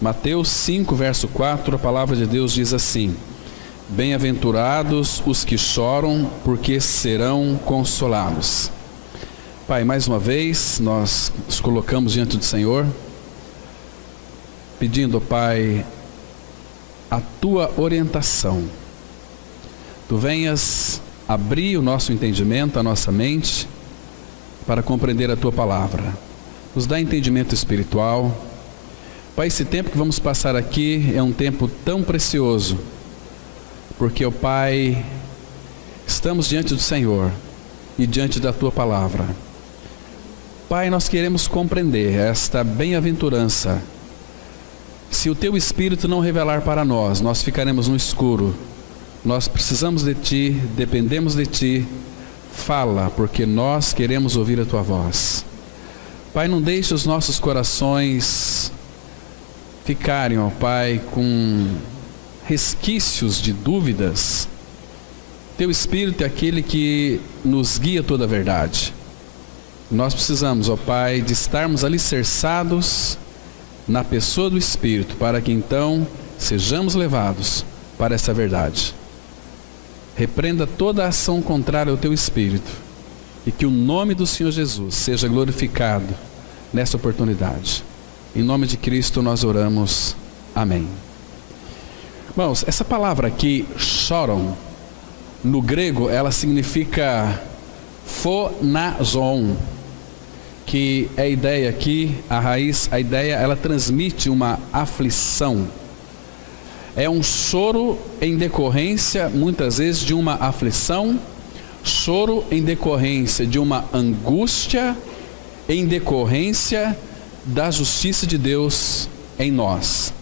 Mateus 5, verso 4, a palavra de Deus diz assim: bem-aventurados os que choram, porque serão consolados. Pai, mais uma vez, nós nos colocamos diante do Senhor, pedindo, Pai, a Tua orientação. Tu venhas abrir o nosso entendimento, a nossa mente, para compreender a Tua palavra. Nos dá entendimento espiritual. Pai, esse tempo que vamos passar aqui é um tempo tão precioso, porque, ó Pai, estamos diante do Senhor e diante da Tua palavra. Pai, nós queremos compreender esta bem-aventurança. Se o Teu Espírito não revelar para nós, nós ficaremos no escuro. Nós precisamos de Ti, dependemos de Ti. Fala, porque nós queremos ouvir a Tua voz. Pai, não deixe os nossos corações ficarem, ó Pai, com resquícios de dúvidas. Teu Espírito é aquele que nos guia toda a verdade. Nós precisamos, ó Pai, de estarmos alicerçados na pessoa do Espírito, para que então sejamos levados para essa verdade. Repreenda toda a ação contrária ao Teu Espírito, e que o nome do Senhor Jesus seja glorificado nessa oportunidade. Em nome de Cristo nós oramos. Amém. Irmãos, essa palavra aqui, choram, no grego ela significa phonazon, que é a ideia aqui, a raiz, a ideia, ela transmite uma aflição. É um choro em decorrência, muitas vezes, de uma aflição, choro em decorrência de uma angústia, em decorrência da justiça de Deus em nós.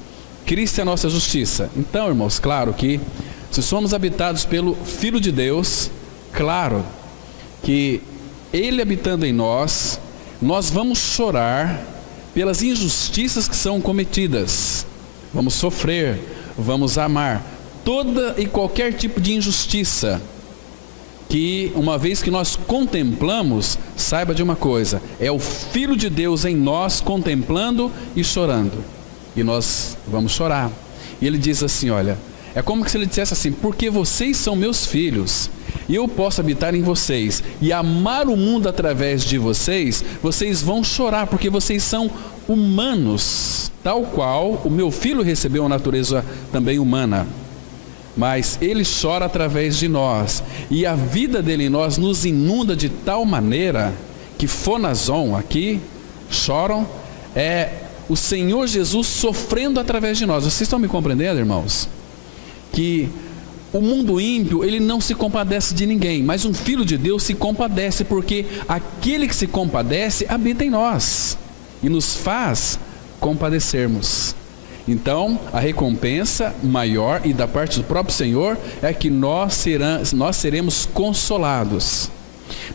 Cristo é a nossa justiça. Então, irmãos, claro que se somos habitados pelo Filho de Deus, claro que Ele habitando em nós, nós vamos chorar pelas injustiças que são cometidas. Vamos sofrer, vamos amar toda e qualquer tipo de injustiça que, uma vez que nós contemplamos, saiba de uma coisa: é o Filho de Deus em nós contemplando e chorando. E nós vamos chorar. E Ele diz assim, olha, é como se Ele dissesse assim: porque vocês são meus filhos, e eu posso habitar em vocês e amar o mundo através de vocês, vocês vão chorar, porque vocês são humanos, tal qual o meu Filho recebeu a natureza também humana. Mas Ele chora através de nós, e a vida dele em nós nos inunda de tal maneira que phonazon aqui, choram, é o Senhor Jesus sofrendo através de nós. Vocês estão me compreendendo, irmãos? Que o mundo ímpio, ele não se compadece de ninguém, mas um filho de Deus se compadece, porque aquele que se compadece habita em nós e nos faz compadecermos. Então, a recompensa maior, e da parte do próprio Senhor, é que nós seremos consolados.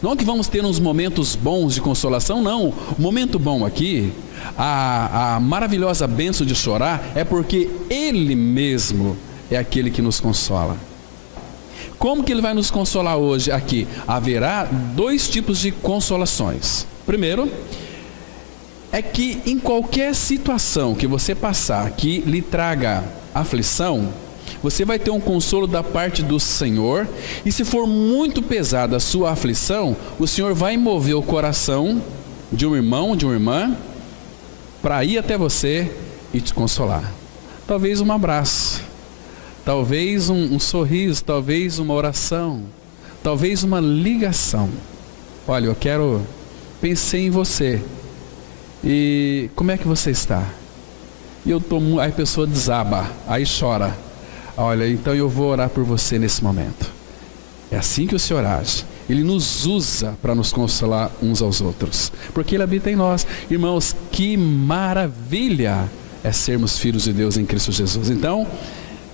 Não que vamos ter uns momentos bons de consolação, não. O momento bom aqui, a maravilhosa bênção de chorar, é porque Ele mesmo é aquele que nos consola. Como que Ele vai nos consolar hoje aqui? Haverá dois tipos de consolações. Primeiro, é que em qualquer situação que você passar, que lhe traga aflição, você vai ter um consolo da parte do Senhor. E se for muito pesada a sua aflição, o Senhor vai mover o coração de um irmão, de uma irmã, para ir até você e te consolar. Talvez um abraço, talvez um sorriso, talvez uma oração, talvez uma ligação. Olha, pensei em você, e como é que você está? E aí a pessoa desaba, aí chora. Olha, então eu vou orar por você nesse momento. É assim que o Senhor age. Ele nos usa para nos consolar uns aos outros, porque Ele habita em nós. Irmãos, que maravilha é sermos filhos de Deus em Cristo Jesus. Então,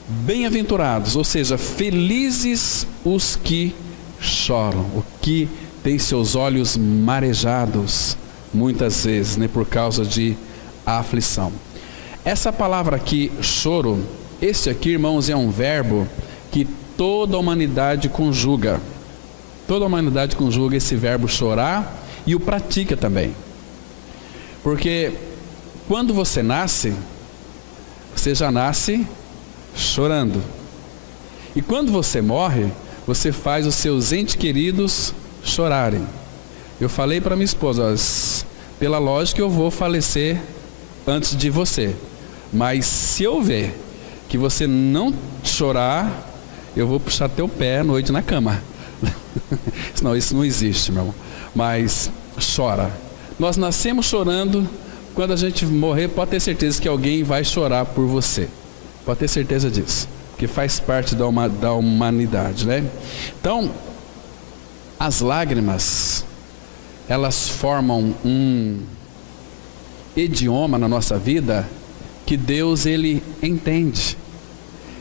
bem-aventurados, ou seja, felizes os que choram, o que têm seus olhos marejados, muitas vezes, né, por causa de aflição. Essa palavra aqui, choro, este aqui, irmãos, é um verbo que toda a humanidade conjuga. Toda a humanidade conjuga esse verbo chorar e o pratica também. Porque quando você nasce, você já nasce chorando. E quando você morre, você faz os seus entes queridos chorarem. Eu falei para minha esposa, pela lógica eu vou falecer antes de você. Mas se eu ver que você não chorar, eu vou puxar teu pé à noite na cama. Não, isso não existe, meu irmão. Mas chora. Nós nascemos chorando. Quando a gente morrer, pode ter certeza que alguém vai chorar por você. Pode ter certeza disso. Porque faz parte da humanidade, né? Então, as lágrimas, elas formam um idioma na nossa vida que Deus, Ele entende.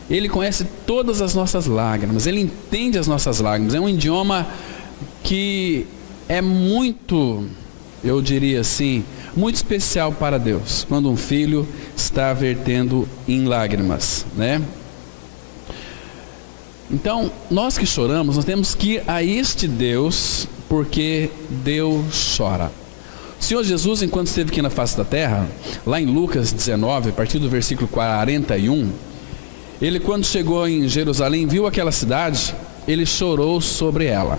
Ele conhece todas as nossas lágrimas, Ele entende as nossas lágrimas. É um idioma que é muito, eu diria assim, muito especial para Deus, quando um filho está vertendo em lágrimas, né? Então, nós que choramos, nós temos que ir a este Deus, porque Deus chora. O Senhor Jesus, enquanto esteve aqui na face da terra, lá em Lucas 19, a partir do versículo 41, ele, quando chegou em Jerusalém, viu aquela cidade, ele chorou sobre ela,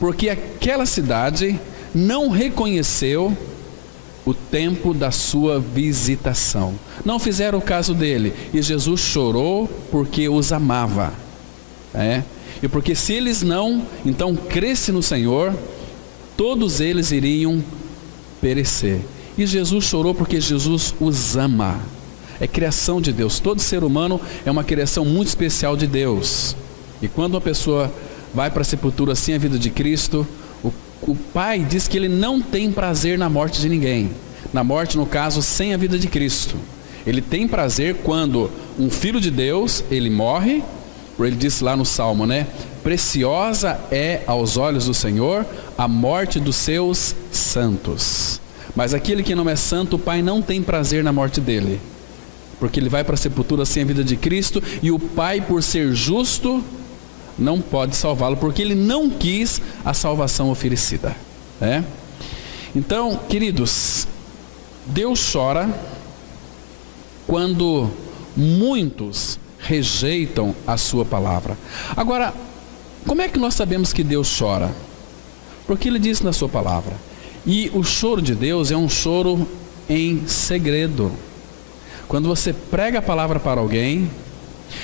porque aquela cidade não reconheceu o tempo da sua visitação. Não fizeram o caso dele, e Jesus chorou porque os amava. E porque se eles não, então crescem no Senhor, todos eles iriam perecer. E Jesus chorou porque Jesus os ama. É criação de Deus. Todo ser humano é uma criação muito especial de Deus. E quando uma pessoa vai para a sepultura sem a vida de Cristo, o Pai diz que Ele não tem prazer na morte de ninguém. Na morte, no caso, sem a vida de Cristo. Ele tem prazer quando um filho de Deus, ele morre. Ele disse lá no Salmo, né? Preciosa é aos olhos do Senhor a morte dos seus santos. Mas aquele que não é santo, o Pai não tem prazer na morte dele, porque ele vai para a sepultura sem a vida de Cristo, e o Pai, por ser justo, não pode salvá-lo, porque ele não quis a salvação oferecida, né? Então, queridos, Deus chora quando muitos rejeitam a sua palavra. Agora, como é que nós sabemos que Deus chora? Porque Ele diz na sua palavra. E o choro de Deus é um choro em segredo. Quando você prega a palavra para alguém,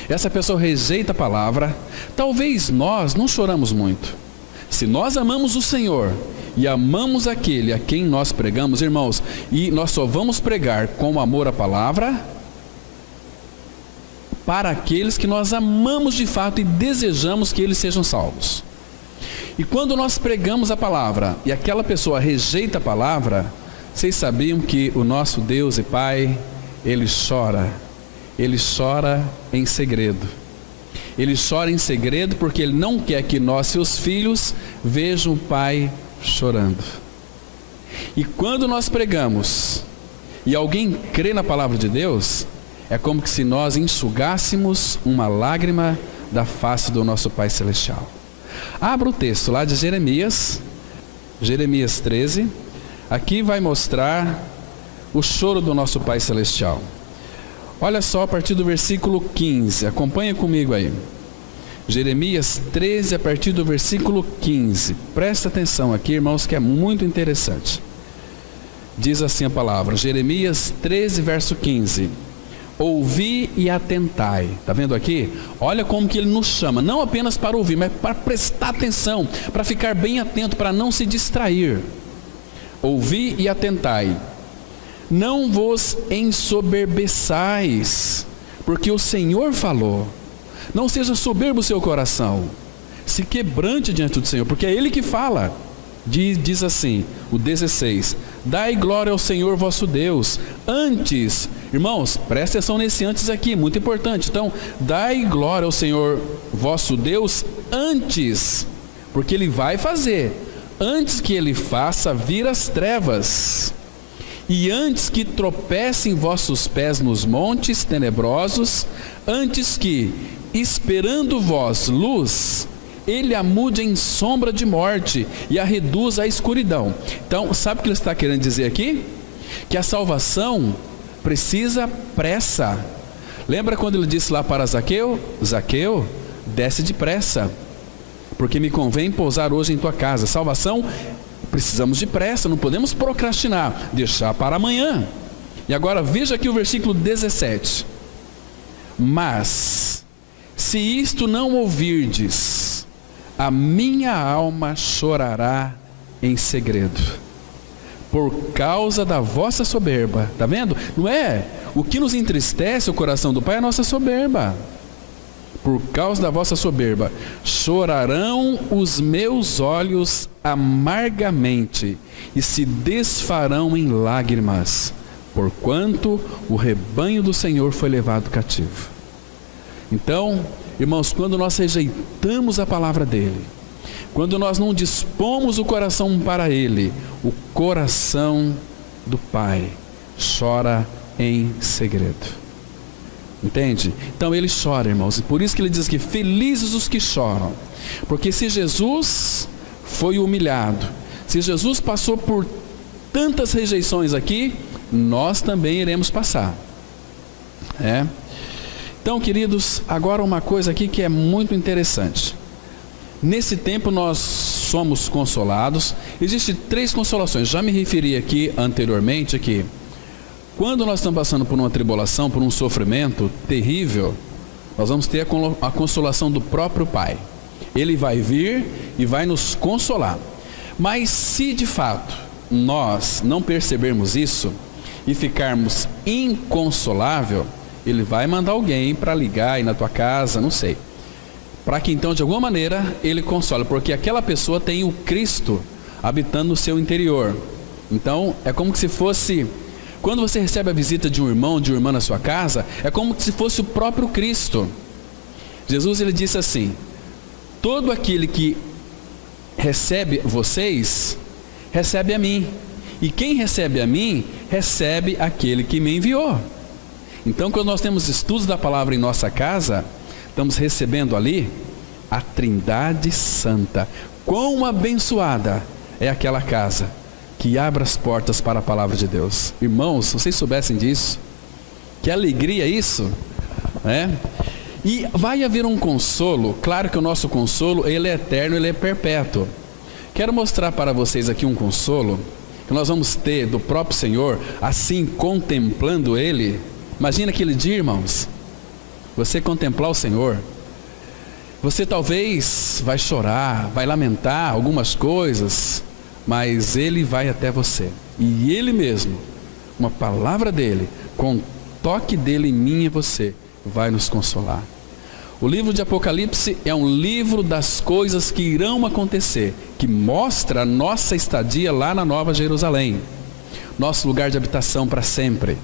essa pessoa rejeita a palavra. Talvez nós não choramos muito. Se nós amamos o Senhor e amamos aquele a quem nós pregamos, irmãos, e nós só vamos pregar com amor a palavra para aqueles que nós amamos de fato e desejamos que eles sejam salvos. E quando nós pregamos a palavra e aquela pessoa rejeita a palavra, vocês sabiam que o nosso Deus e Pai, Ele chora em segredo. Ele chora em segredo porque Ele não quer que nós, seus filhos, vejam o Pai chorando. E quando nós pregamos e alguém crê na palavra de Deus, é como se nós enxugássemos uma lágrima da face do nosso Pai Celestial. Abra o texto lá de Jeremias 13. Aqui vai mostrar o choro do nosso Pai Celestial. Olha só a partir do versículo 15, acompanha comigo aí. Jeremias 13, a partir do versículo 15. Presta atenção aqui, irmãos, que é muito interessante. Diz assim a palavra, Jeremias 13, verso 15. Ouvi e atentai. Está vendo aqui? Olha como que ele nos chama, não apenas para ouvir, mas para prestar atenção, para ficar bem atento, para não se distrair. Ouvi e atentai. Não vos ensoberbeçais, porque o Senhor falou. Não seja soberbo o seu coração, se quebrante diante do Senhor, porque é Ele que fala. Diz assim, o 16, dai glória ao Senhor vosso Deus, antes, irmãos, presta atenção nesse antes aqui, muito importante. Então, dai glória ao Senhor vosso Deus antes, porque Ele vai fazer, antes que Ele faça vir as trevas, e antes que tropecem vossos pés nos montes tenebrosos, antes que, esperando vós luz, Ele a mude em sombra de morte e a reduz à escuridão. Então, sabe o que ele está querendo dizer aqui? Que a salvação precisa pressa. Lembra quando ele disse lá para Zaqueu? Zaqueu, desce depressa, porque me convém pousar hoje em tua casa. Salvação, precisamos de pressa, não podemos procrastinar, deixar para amanhã. E agora veja aqui o versículo 17. Mas, se isto não ouvirdes, a minha alma chorará em segredo, por causa da vossa soberba. Está vendo? Não é? O que nos entristece o coração do Pai é a nossa soberba. Por causa da vossa soberba, chorarão os meus olhos amargamente, e se desfarão em lágrimas, porquanto o rebanho do Senhor foi levado cativo. Então, irmãos, quando nós rejeitamos a palavra dele, quando nós não dispomos o coração para ele, o coração do Pai chora em segredo. Entende? Então ele chora, irmãos, e por isso que ele diz que felizes os que choram, porque se Jesus foi humilhado, se Jesus passou por tantas rejeições aqui, nós também iremos passar. Então, queridos, agora uma coisa aqui que é muito interessante. Nesse tempo nós somos consolados. Existem 3 consolações. Já me referi aqui anteriormente que quando nós estamos passando por uma tribulação, por um sofrimento terrível, nós vamos ter a consolação do próprio Pai. Ele vai vir e vai nos consolar. Mas se de fato nós não percebermos isso e ficarmos inconsolável, ele vai mandar alguém para ligar aí na tua casa, não sei, para que então de alguma maneira ele console, porque aquela pessoa tem o Cristo habitando no seu interior. Então é como se fosse, quando você recebe a visita de um irmão, de uma irmã na sua casa, é como se fosse o próprio Cristo. Jesus, ele disse assim: todo aquele que recebe vocês, recebe a mim, e quem recebe a mim, recebe aquele que me enviou. Então, quando nós temos estudos da palavra em nossa casa, estamos recebendo ali a Trindade Santa. Quão abençoada é aquela casa que abre as portas para a palavra de Deus. Irmãos, se vocês soubessem disso, que alegria isso, né? E vai haver um consolo. Claro que o nosso consolo, ele é eterno, ele é perpétuo. Quero mostrar para vocês aqui um consolo que nós vamos ter do próprio Senhor, assim contemplando ele. Imagina aquele dia, irmãos, você contemplar o Senhor. Você talvez vai chorar, vai lamentar algumas coisas, mas ele vai até você, e ele mesmo, uma palavra dele, com o toque dele em mim e você, vai nos consolar. O livro de Apocalipse é um livro das coisas que irão acontecer, que mostra a nossa estadia lá na Nova Jerusalém, nosso lugar de habitação para sempre.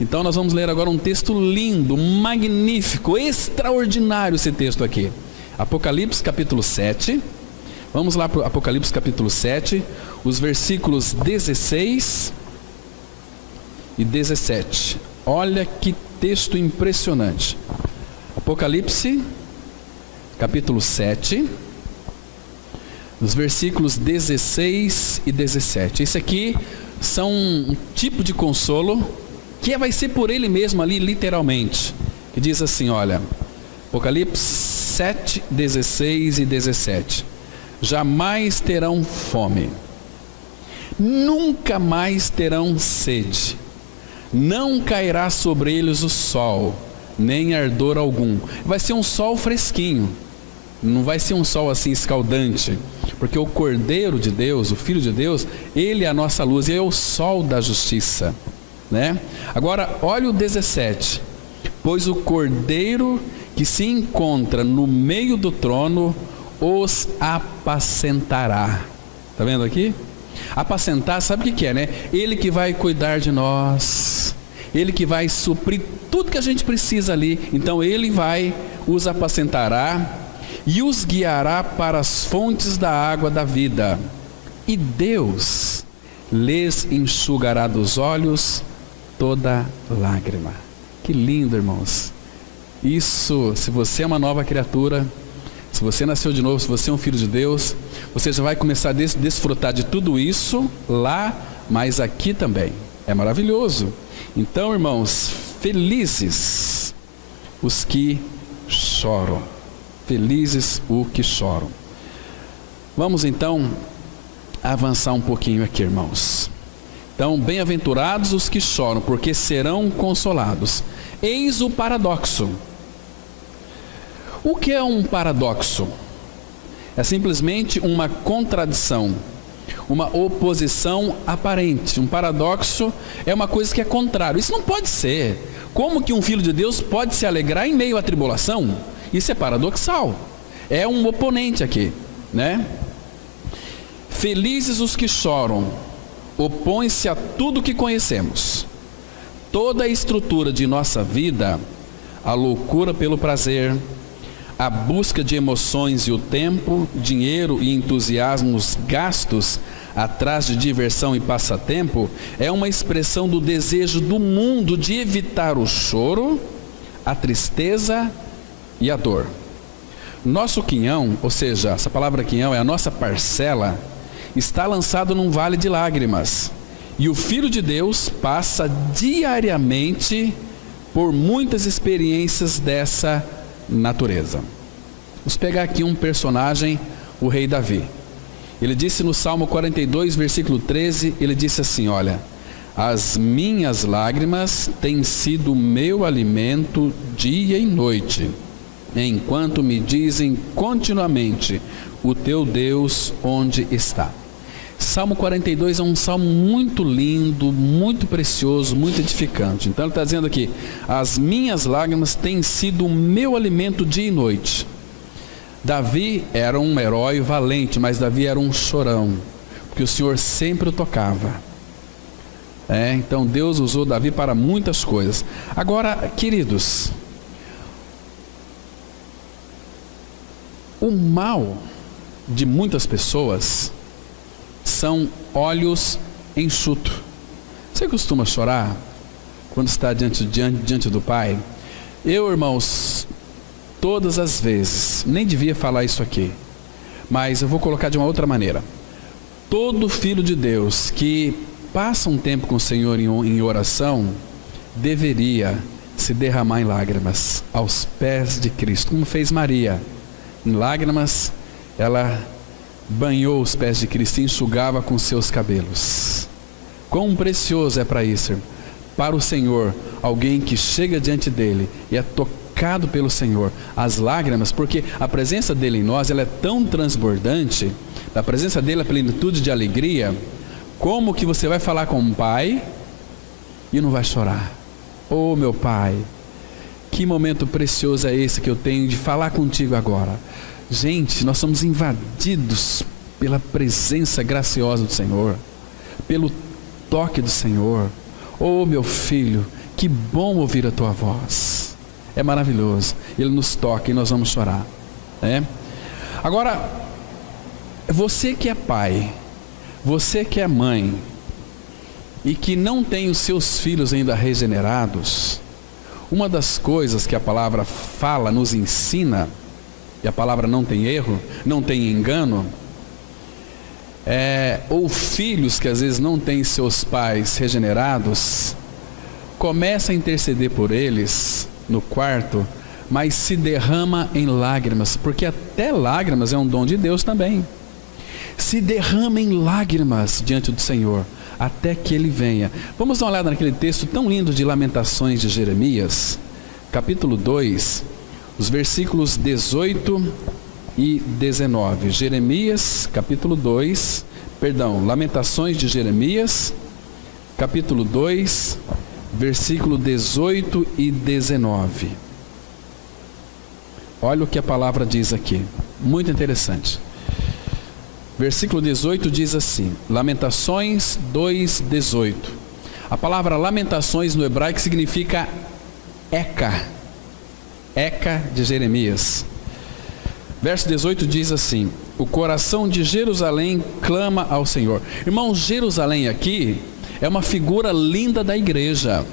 Então nós vamos ler agora um texto lindo, magnífico, extraordinário esse texto aqui. Apocalipse capítulo 7. Vamos lá para o Apocalipse capítulo 7, os versículos 16 e 17. Olha que texto impressionante. Apocalipse capítulo 7, os versículos 16 e 17. Esse aqui são um tipo de consolo que vai ser por ele mesmo ali, literalmente. Que diz assim, olha, Apocalipse 7, 16 e 17. Jamais terão fome, nunca mais terão sede, não cairá sobre eles o sol, nem ardor algum. Vai ser um sol fresquinho, não vai ser um sol assim escaldante, porque o Cordeiro de Deus, o Filho de Deus, ele é a nossa luz, ele é o sol da justiça, né? Agora olha o 17. Pois o Cordeiro que se encontra no meio do trono os apacentará. Está vendo aqui? Apacentar, sabe o que é, né? Ele que vai cuidar de nós, ele que vai suprir tudo que a gente precisa ali. Então ele vai, os apacentará e os guiará para as fontes da água da vida, e Deus lhes enxugará dos olhos toda lágrima. Que lindo, irmãos. Isso, se você é uma nova criatura, se você nasceu de novo, se você é um filho de Deus, você já vai começar a desfrutar de tudo isso lá, mas aqui também. É maravilhoso. Então, irmãos, felizes. os que choram. Felizes os que choram. Vamos então avançar um pouquinho aqui, irmãos. Então, bem-aventurados os que choram, porque serão consolados. Eis o paradoxo. O que é um paradoxo? É simplesmente uma contradição, uma oposição aparente. Um paradoxo é uma coisa que é contrário. Isso não pode ser. Como que um filho de Deus pode se alegrar em meio à tribulação? Isso é paradoxal. É um oponente aqui, né? Felizes os que choram, opõe-se a tudo que conhecemos. Toda a estrutura de nossa vida, a loucura pelo prazer, a busca de emoções e o tempo, dinheiro e entusiasmos gastos atrás de diversão e passatempo, é uma expressão do desejo do mundo de evitar o choro, a tristeza e a dor. Nosso quinhão, ou seja, essa palavra quinhão é a nossa parcela, está lançado num vale de lágrimas. E o Filho de Deus passa diariamente por muitas experiências dessa natureza. Vamos pegar aqui um personagem, o rei Davi. Ele disse no Salmo 42, versículo 13, ele disse assim, olha: as minhas lágrimas têm sido o meu alimento dia e noite, enquanto me dizem continuamente, o teu Deus onde está? Salmo 42 é um salmo muito lindo, muito precioso, muito edificante. Então ele está dizendo aqui, as minhas lágrimas têm sido o meu alimento dia e noite. Davi era um herói valente, mas Davi era um chorão, porque o Senhor sempre o tocava. Então Deus usou Davi para muitas coisas. Agora, queridos, o mal de muitas pessoas são olhos enxutos. Você costuma chorar quando está diante do Pai? Eu, irmãos, todas as vezes, nem devia falar isso aqui, mas eu vou colocar de uma outra maneira. Todo filho de Deus que passa um tempo com o Senhor em oração, deveria se derramar em lágrimas aos pés de Cristo, como fez Maria. Em lágrimas, ela banhou os pés de Cristo e enxugava com seus cabelos. Quão precioso é para isso, para o Senhor, alguém que chega diante dele e é tocado pelo Senhor, as lágrimas, porque a presença dele em nós, ela é tão transbordante, a presença dele, a plenitude de alegria. Como que você vai falar com o Pai e não vai chorar? Oh, meu Pai, que momento precioso é esse que eu tenho de falar contigo agora. Gente, nós somos invadidos pela presença graciosa do Senhor, pelo toque do Senhor. Oh, meu filho, que bom ouvir a tua voz. É maravilhoso. Ele nos toca e nós vamos chorar. Agora, você que é pai, você que é mãe e que não tem os seus filhos ainda regenerados, uma das coisas que a palavra fala, nos ensina, e a palavra não tem erro, não tem engano, ou filhos que às vezes não têm seus pais regenerados, começa a interceder por eles no quarto, mas se derrama em lágrimas, porque até lágrimas é um dom de Deus também. Se derrama em lágrimas diante do Senhor, até que Ele venha. Vamos dar uma olhada naquele texto tão lindo de Lamentações de Jeremias, capítulo 2, os versículos 18 e 19. Jeremias, capítulo 2, Lamentações de Jeremias, capítulo 2, versículo 18 e 19. Olha o que a palavra diz aqui, muito interessante. Versículo 18 diz assim, Lamentações 2:18. A palavra lamentações no hebraico significa eca de Jeremias. Verso 18 diz assim, o coração de Jerusalém clama ao Senhor. Irmãos, Jerusalém aqui é uma figura linda da igreja.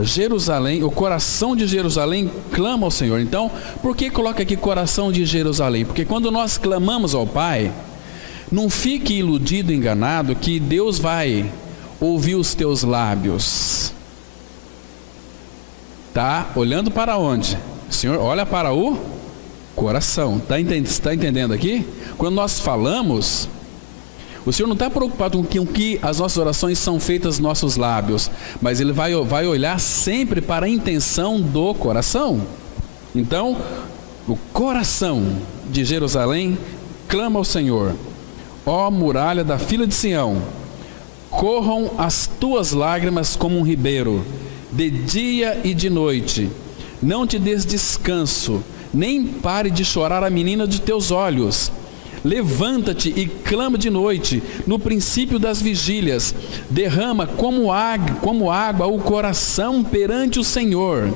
Jerusalém, o coração de Jerusalém clama ao Senhor. Então, por que coloca aqui coração de Jerusalém? Porque quando nós clamamos ao Pai, não fique iludido, enganado, que Deus vai ouvir os teus lábios. Está olhando para onde? O Senhor olha para o coração. Está entendendo aqui? Quando nós falamos, o Senhor não está preocupado com que as nossas orações são feitas nos nossos lábios, mas Ele vai olhar sempre para a intenção do coração. Então, o coração de Jerusalém clama ao Senhor: ó muralha da filha de Sião, corram as tuas lágrimas como um ribeiro, de dia e de noite. Não te des descanso, nem pare de chorar a menina de teus olhos. Levanta-te e clama de noite, no princípio das vigílias. Derrama como água o coração perante o Senhor.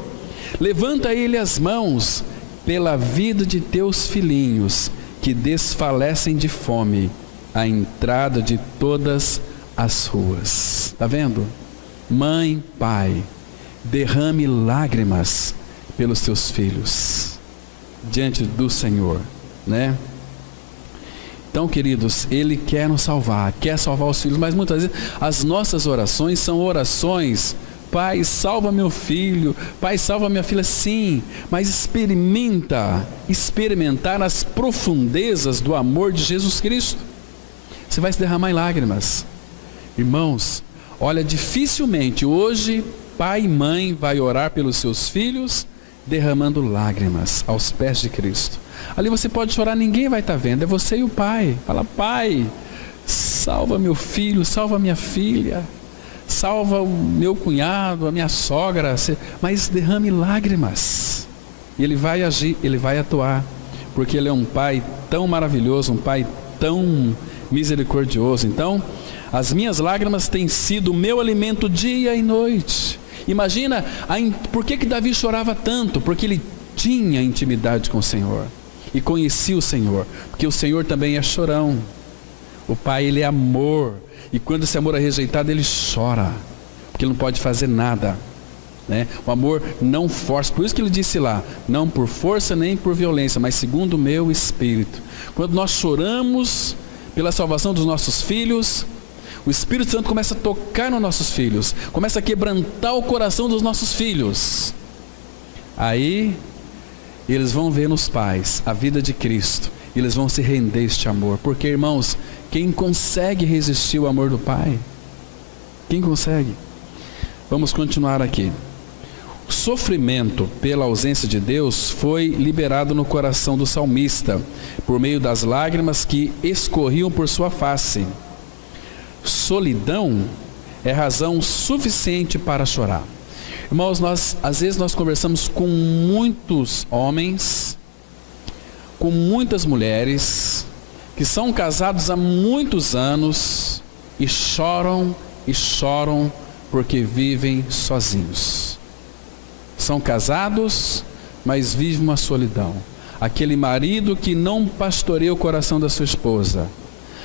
Levanta a Ele as mãos pela vida de teus filhinhos, que desfalecem de fome, à entrada de todas as ruas. Está vendo? Mãe, pai, derrame lágrimas pelos teus filhos diante do Senhor, né? Então, queridos, Ele quer nos salvar, quer salvar os filhos, mas muitas vezes as nossas orações são orações: Pai, salva meu filho, Pai, salva minha filha. Sim, mas experimentar as profundezas do amor de Jesus Cristo. Você vai se derramar em lágrimas. Irmãos, olha, dificilmente hoje pai e mãe vai orar pelos seus filhos derramando lágrimas aos pés de Cristo. Ali você pode chorar, ninguém vai estar vendo, é você e o pai. Fala: Pai, salva meu filho, salva minha filha, salva o meu cunhado, a minha sogra. Mas derrame lágrimas, e Ele vai agir, Ele vai atuar, porque Ele é um pai tão maravilhoso, um pai tão misericordioso. Então, as minhas lágrimas têm sido o meu alimento dia e noite. Imagina, por que Davi chorava tanto? Porque ele tinha intimidade com o Senhor e conhecia o Senhor, porque o Senhor também é chorão. O Pai, Ele é amor, e quando esse amor é rejeitado, Ele chora, porque Ele não pode fazer nada, né? O amor não força, por isso que Ele disse lá: não por força nem por violência, mas segundo o meu espírito. Quando nós choramos pela salvação dos nossos filhos, o Espírito Santo começa a tocar nos nossos filhos, começa a quebrantar o coração dos nossos filhos. Aí eles vão ver nos pais a vida de Cristo, e eles vão se render a este amor. Porque, irmãos, quem consegue resistir ao amor do Pai? Quem consegue? Vamos continuar aqui. O sofrimento pela ausência de Deus foi liberado no coração do salmista, por meio das lágrimas que escorriam por sua face. Solidão é razão suficiente para chorar. Irmãos, às vezes nós conversamos com muitos homens, com muitas mulheres, que são casados há muitos anos e choram porque vivem sozinhos. São casados, mas vivem uma solidão. Aquele marido que não pastoreia o coração da sua esposa.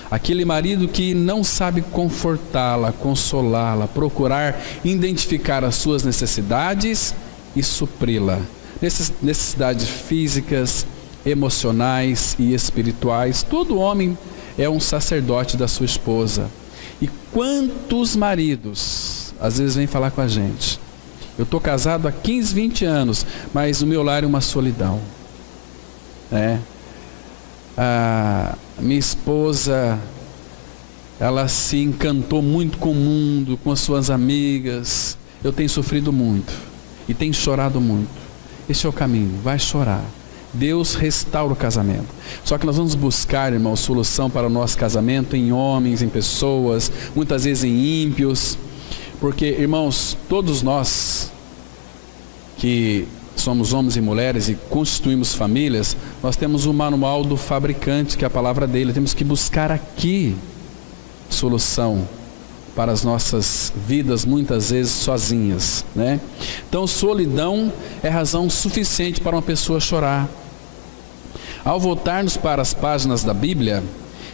Aquele marido que não sabe confortá-la, consolá-la, procurar identificar as suas necessidades e supri-la. Necessidades físicas, emocionais e espirituais. Todo homem é um sacerdote da sua esposa. E quantos maridos às vezes vêm falar com a gente: eu estou casado há 15, 20 anos, mas o meu lar é uma solidão. Minha esposa, ela se encantou muito com o mundo, com as suas amigas. Eu tenho sofrido muito e tenho chorado muito. Esse é o caminho, vai chorar. Deus restaura o casamento. Só que nós vamos buscar, irmão, solução para o nosso casamento em homens, em pessoas, muitas vezes em ímpios. Porque, irmãos, todos nós que somos homens e mulheres e constituímos famílias, nós temos o manual do fabricante, que é a palavra dele. Temos que buscar aqui solução para as nossas vidas, muitas vezes sozinhas, né? Então, solidão é razão suficiente para uma pessoa chorar. Ao voltarmos para as páginas da Bíblia,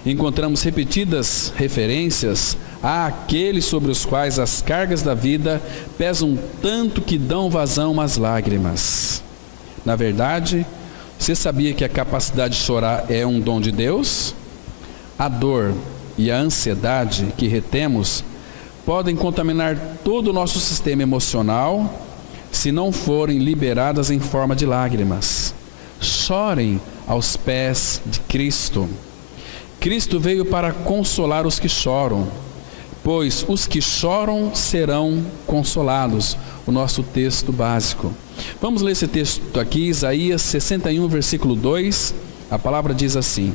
encontramos repetidas referências àqueles sobre os quais as cargas da vida pesam tanto que dão vazão às lágrimas. Na verdade, você sabia que a capacidade de chorar é um dom de Deus? A dor e a ansiedade que retemos podem contaminar todo o nosso sistema emocional, se não forem liberadas em forma de lágrimas. Chorem aos pés de Cristo. Cristo veio para consolar os que choram, pois os que choram serão consolados. O nosso texto básico. Vamos ler esse texto aqui, Isaías 61, versículo 2. A palavra diz assim: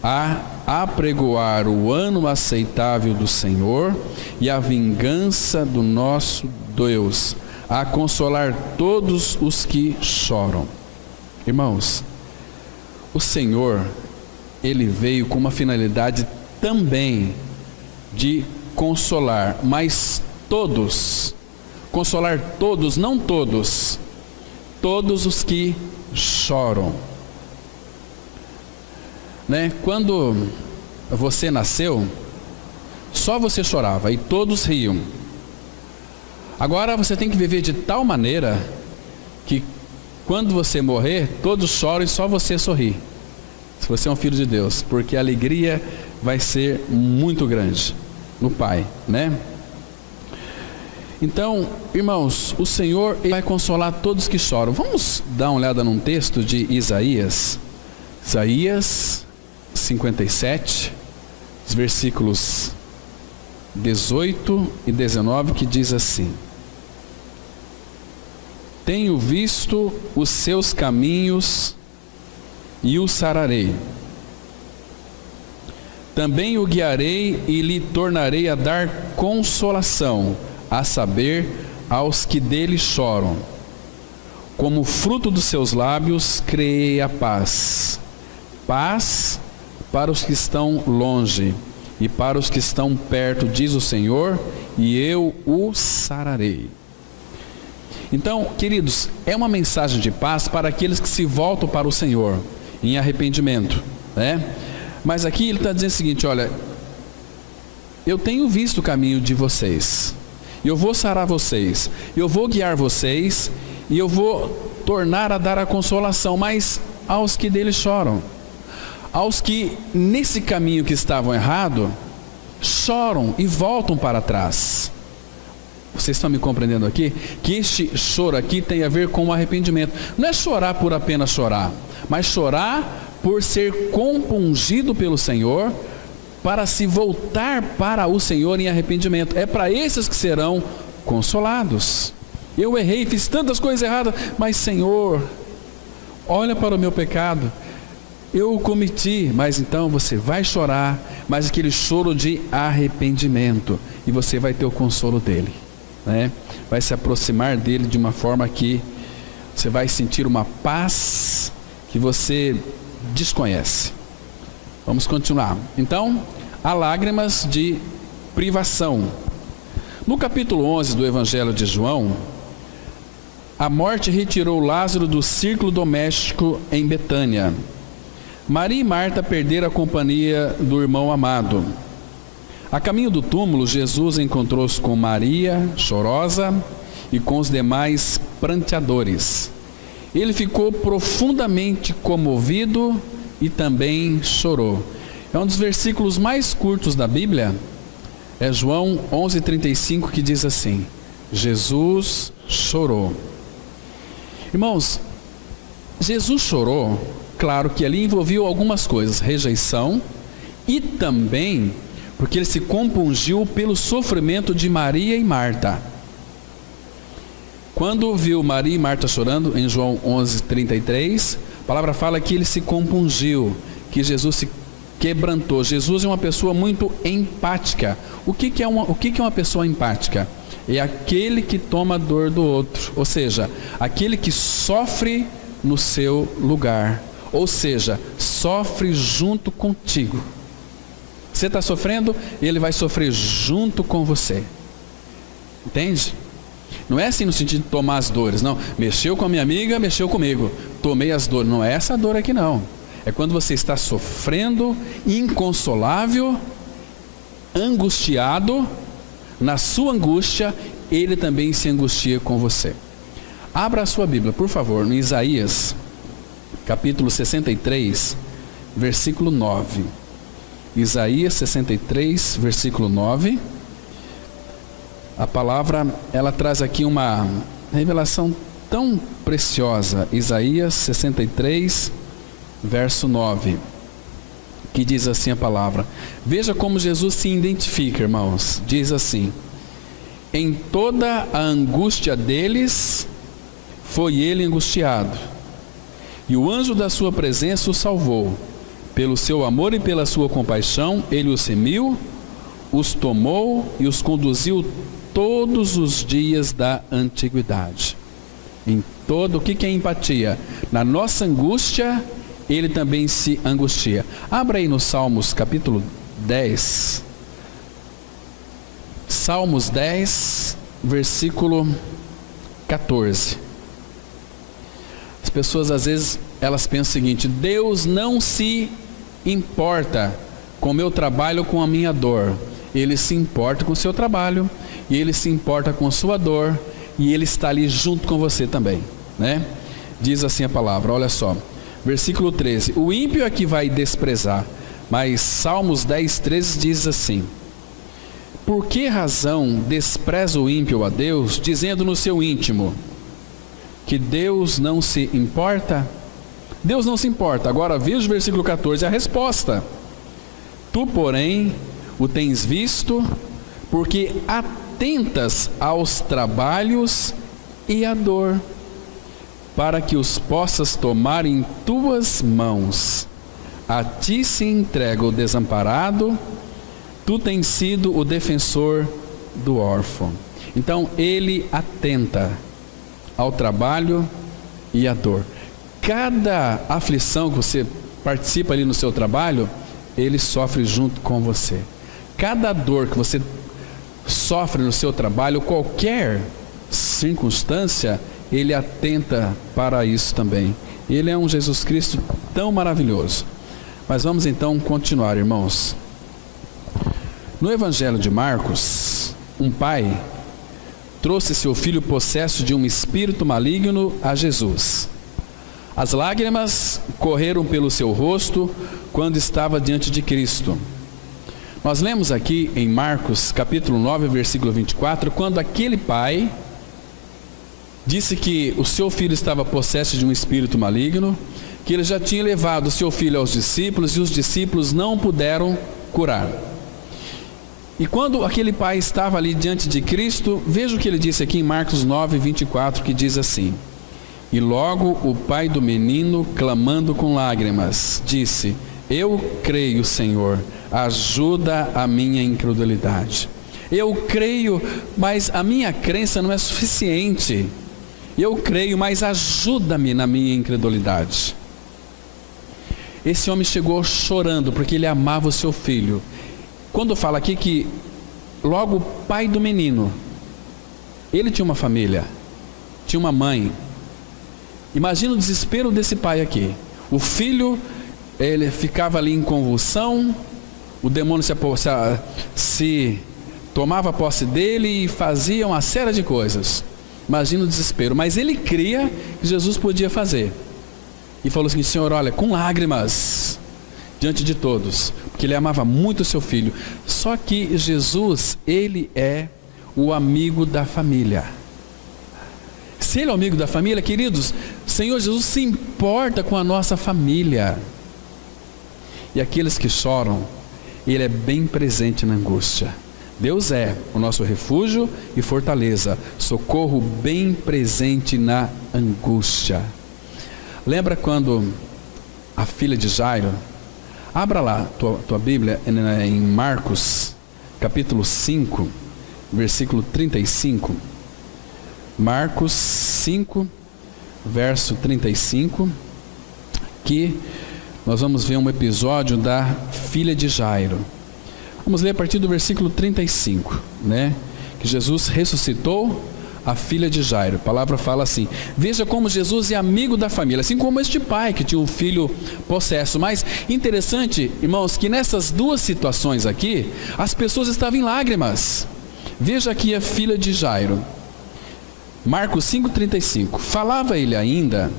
a apregoar o ano aceitável do Senhor e a vingança do nosso Deus, a consolar todos os que choram. Irmãos, o Senhor, Ele veio com uma finalidade também de consolar, mas todos, consolar todos, não todos, todos os que choram. Né? Quando você nasceu, só você chorava e todos riam. Agora você tem que viver de tal maneira que quando você morrer, todos choram e só você sorri. Se você é um filho de Deus, porque a alegria vai ser muito grande no Pai, né? Então, irmãos, o Senhor vai consolar todos que choram. Vamos dar uma olhada num texto de Isaías 57, os versículos 18 e 19, que diz assim: tenho visto os seus caminhos e o sararei. Também o guiarei e lhe tornarei a dar consolação, a saber, aos que dele choram. Como fruto dos seus lábios, criei a paz. Paz para os que estão longe e para os que estão perto, diz o Senhor, e eu o sararei. Então, queridos, é uma mensagem de paz para aqueles que se voltam para o Senhor em arrependimento, né? Mas aqui ele está dizendo o seguinte: olha, eu tenho visto o caminho de vocês, eu vou sarar vocês, eu vou guiar vocês, e eu vou tornar a dar a consolação, mas aos que dele choram, aos que nesse caminho que estavam errado, choram e voltam para trás. Vocês estão me compreendendo aqui? Que este choro aqui tem a ver com o arrependimento. Não é chorar por apenas chorar, mas chorar por ser compungido pelo Senhor, para se voltar para o Senhor em arrependimento. É para esses que serão consolados. Eu errei, fiz tantas coisas erradas, mas Senhor, olha para o meu pecado, eu o cometi. Mas então você vai chorar, mas aquele choro de arrependimento, e você vai ter o consolo dele, né? Vai se aproximar dele de uma forma que você vai sentir uma paz que você desconhece. Vamos continuar. Então, há lágrimas de privação. No capítulo 11 do Evangelho de João, a morte retirou Lázaro do círculo doméstico em Betânia. Maria e Marta perderam a companhia do irmão amado. A caminho do túmulo, Jesus encontrou-se com Maria, chorosa, e com os demais pranteadores. Ele ficou profundamente comovido e também chorou. É um dos versículos mais curtos da Bíblia. É João 11:35, que diz assim: Jesus chorou. Irmãos, Jesus chorou, claro que ali envolveu algumas coisas, rejeição, e também porque ele se compungiu pelo sofrimento de Maria e Marta. Quando viu Maria e Marta chorando, em João 11:33, a palavra fala que ele se compungiu, que Jesus se quebrantou. Jesus é uma pessoa muito empática. O que é uma pessoa empática? É aquele que toma a dor do outro, ou seja, aquele que sofre no seu lugar, ou seja, sofre junto contigo. Você está sofrendo, ele vai sofrer junto com você. Entende? Não é assim no sentido de tomar as dores, não. Mexeu com a minha amiga, mexeu comigo, tomei as dores. Não é essa dor aqui, não. É quando você está sofrendo, inconsolável, angustiado. Na sua angústia, ele também se angustia com você. Abra a sua Bíblia, por favor, no Isaías, capítulo 63, versículo 9. Isaías 63, versículo 9. A palavra, ela traz aqui uma revelação tão preciosa, Isaías 63, verso 9, que diz assim a palavra. Veja como Jesus se identifica, irmãos. Diz assim: em toda a angústia deles, foi ele angustiado, e o anjo da sua presença o salvou. Pelo seu amor e pela sua compaixão, ele os remiu, os tomou e os conduziu todos os dias da antiguidade. Em todo, o que é empatia? Na nossa angústia, ele também se angustia. Abra aí no Salmos capítulo 10. Salmos 10, versículo 14. As pessoas às vezes elas pensam o seguinte: Deus não se importa com o meu trabalho, com a minha dor. Ele se importa com o seu trabalho, e ele se importa com a sua dor, e ele está ali junto com você também, né? Diz assim a palavra, olha só, versículo 13: o ímpio é que vai desprezar, mas Salmos 10, 13 diz assim: por que razão despreza o ímpio a Deus, dizendo no seu íntimo que Deus não se importa? Deus não se importa. Agora veja o versículo 14, a resposta: tu, porém, o tens visto, porque atentas aos trabalhos e à dor, para que os possas tomar em tuas mãos. A ti se entrega o desamparado, tu tens sido o defensor do órfão. Então ele atenta ao trabalho e à dor. Cada aflição que você participa ali no seu trabalho, ele sofre junto com você. Cada dor que você sofre no seu trabalho, qualquer circunstância, ele atenta para isso também. Ele é um Jesus Cristo tão maravilhoso. Mas vamos então continuar, irmãos. No Evangelho de Marcos, um pai trouxe seu filho possesso de um espírito maligno a Jesus. As lágrimas correram pelo seu rosto quando estava diante de Cristo. Nós lemos aqui em Marcos capítulo 9, versículo 24, quando aquele pai disse que o seu filho estava possesso de um espírito maligno, que ele já tinha levado o seu filho aos discípulos e os discípulos não puderam curar. E quando aquele pai estava ali diante de Cristo, veja o que ele disse aqui em Marcos 9, 24, que diz assim: e logo o pai do menino, clamando com lágrimas, disse: eu creio, Senhor, ajuda a minha incredulidade. Eu creio, mas a minha crença não é suficiente. Eu creio, mas ajuda-me na minha incredulidade. Esse homem chegou chorando porque ele amava o seu filho. Quando fala aqui que logo o pai do menino, ele tinha uma família, tinha uma mãe. Imagina o desespero desse pai aqui. O filho, ele ficava ali em convulsão, o demônio se tomava posse dele e fazia uma série de coisas. Imagina o desespero. Mas ele cria que Jesus podia fazer. E falou assim: Senhor, olha, com lágrimas, diante de todos, porque ele amava muito o seu filho. Só que Jesus, ele é o amigo da família. Se ele é o amigo da família, queridos, o Senhor Jesus se importa com a nossa família. E aqueles que choram, ele é bem presente na angústia. Deus é o nosso refúgio e fortaleza, socorro bem presente na angústia. Lembra quando a filha de Jairo, abra lá tua Bíblia em Marcos capítulo 5, versículo 35. Marcos 5, verso 35, que nós vamos ver um episódio da filha de Jairo. Vamos ler a partir do versículo 35, né? Que Jesus ressuscitou a filha de Jairo. A palavra fala assim: veja como Jesus é amigo da família, assim como este pai que tinha um filho possesso. Mas interessante, irmãos, que nessas duas situações aqui, as pessoas estavam em lágrimas. Veja aqui a filha de Jairo. Marcos 5,35. Falava ele ainda,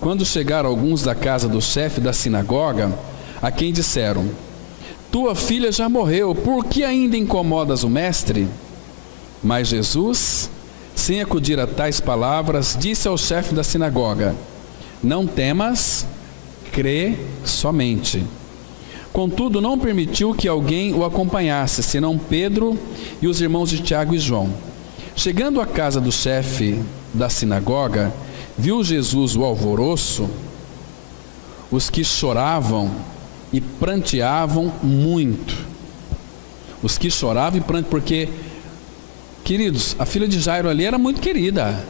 quando chegaram alguns da casa do chefe da sinagoga, a quem disseram: tua filha já morreu, por que ainda incomodas o mestre? Mas Jesus, Sem acudir a tais palavras, disse ao chefe da sinagoga: não temas, crê somente. Contudo, não permitiu que alguém o acompanhasse, senão Pedro e os irmãos de Tiago e João. Chegando à casa do chefe da sinagoga, viu Jesus o alvoroço, os que choravam e pranteavam muito. Os que choravam e pranteavam, porque, queridos, a filha de Jairo ali era muito querida.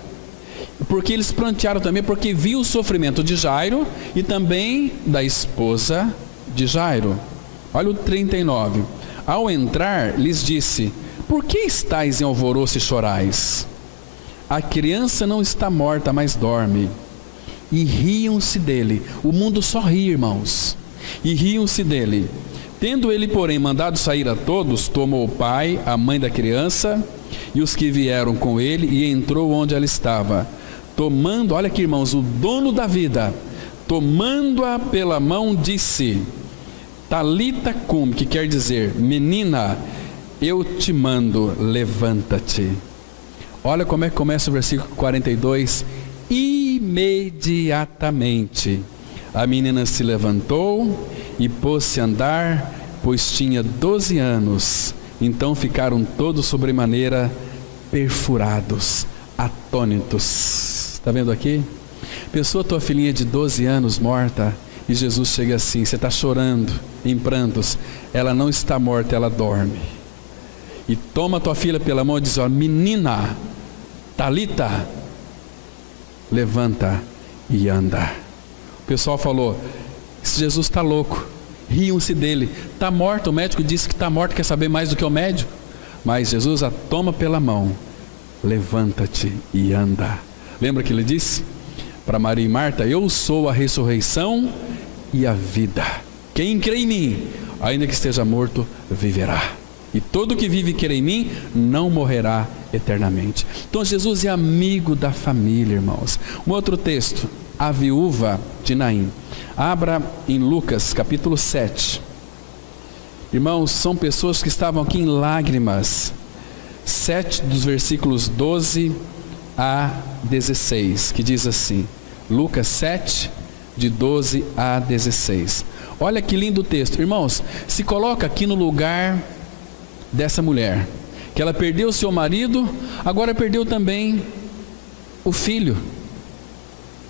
Porque eles prantearam também, porque viu o sofrimento de Jairo e também da esposa de Jairo. Olha o 39. Ao entrar, lhes disse: por que estáis em alvoroço e chorais? A criança não está morta, mas dorme. E riam-se dele. O mundo só ri, irmãos. E riam-se dele. Tendo ele, porém, mandado sair a todos, tomou o pai, a mãe da criança e os que vieram com ele, e entrou onde ela estava. Tomando, olha aqui, irmãos, o dono da vida, tomando-a pela mão, disse: Talita cum, que quer dizer: menina, eu te mando, levanta-te. Olha como é que começa o versículo 42. Imediatamente a menina se levantou e pôs-se a andar, pois tinha 12 anos. Então ficaram todos sobremaneira perfurados, atônitos. Está vendo aqui? Pensou a tua filhinha de 12 anos morta, e Jesus chega assim: você está chorando, em prantos. Ela não está morta, ela dorme. E toma a tua filha pela mão e diz: ó, menina, Talita, levanta e anda. O pessoal falou: esse Jesus está louco. Riam-se dele. Está morto, o médico disse que está morto, quer saber mais do que o médico? Mas Jesus a toma pela mão: levanta-te e anda. Lembra que ele disse para Maria e Marta: eu sou a ressurreição e a vida. Quem crê em mim, ainda que esteja morto, viverá. E todo que vive e crê em mim, não morrerá eternamente. Então Jesus é amigo da família, irmãos. Um outro texto, a viúva de Naim. Abra em Lucas capítulo 7. Irmãos, são pessoas que estavam aqui em lágrimas. 7 dos versículos 12 a 16, que diz assim. Lucas 7, de 12 a 16. Olha que lindo texto. Irmãos, se coloca aqui no lugar dessa mulher, que ela perdeu seu marido, agora perdeu também o filho.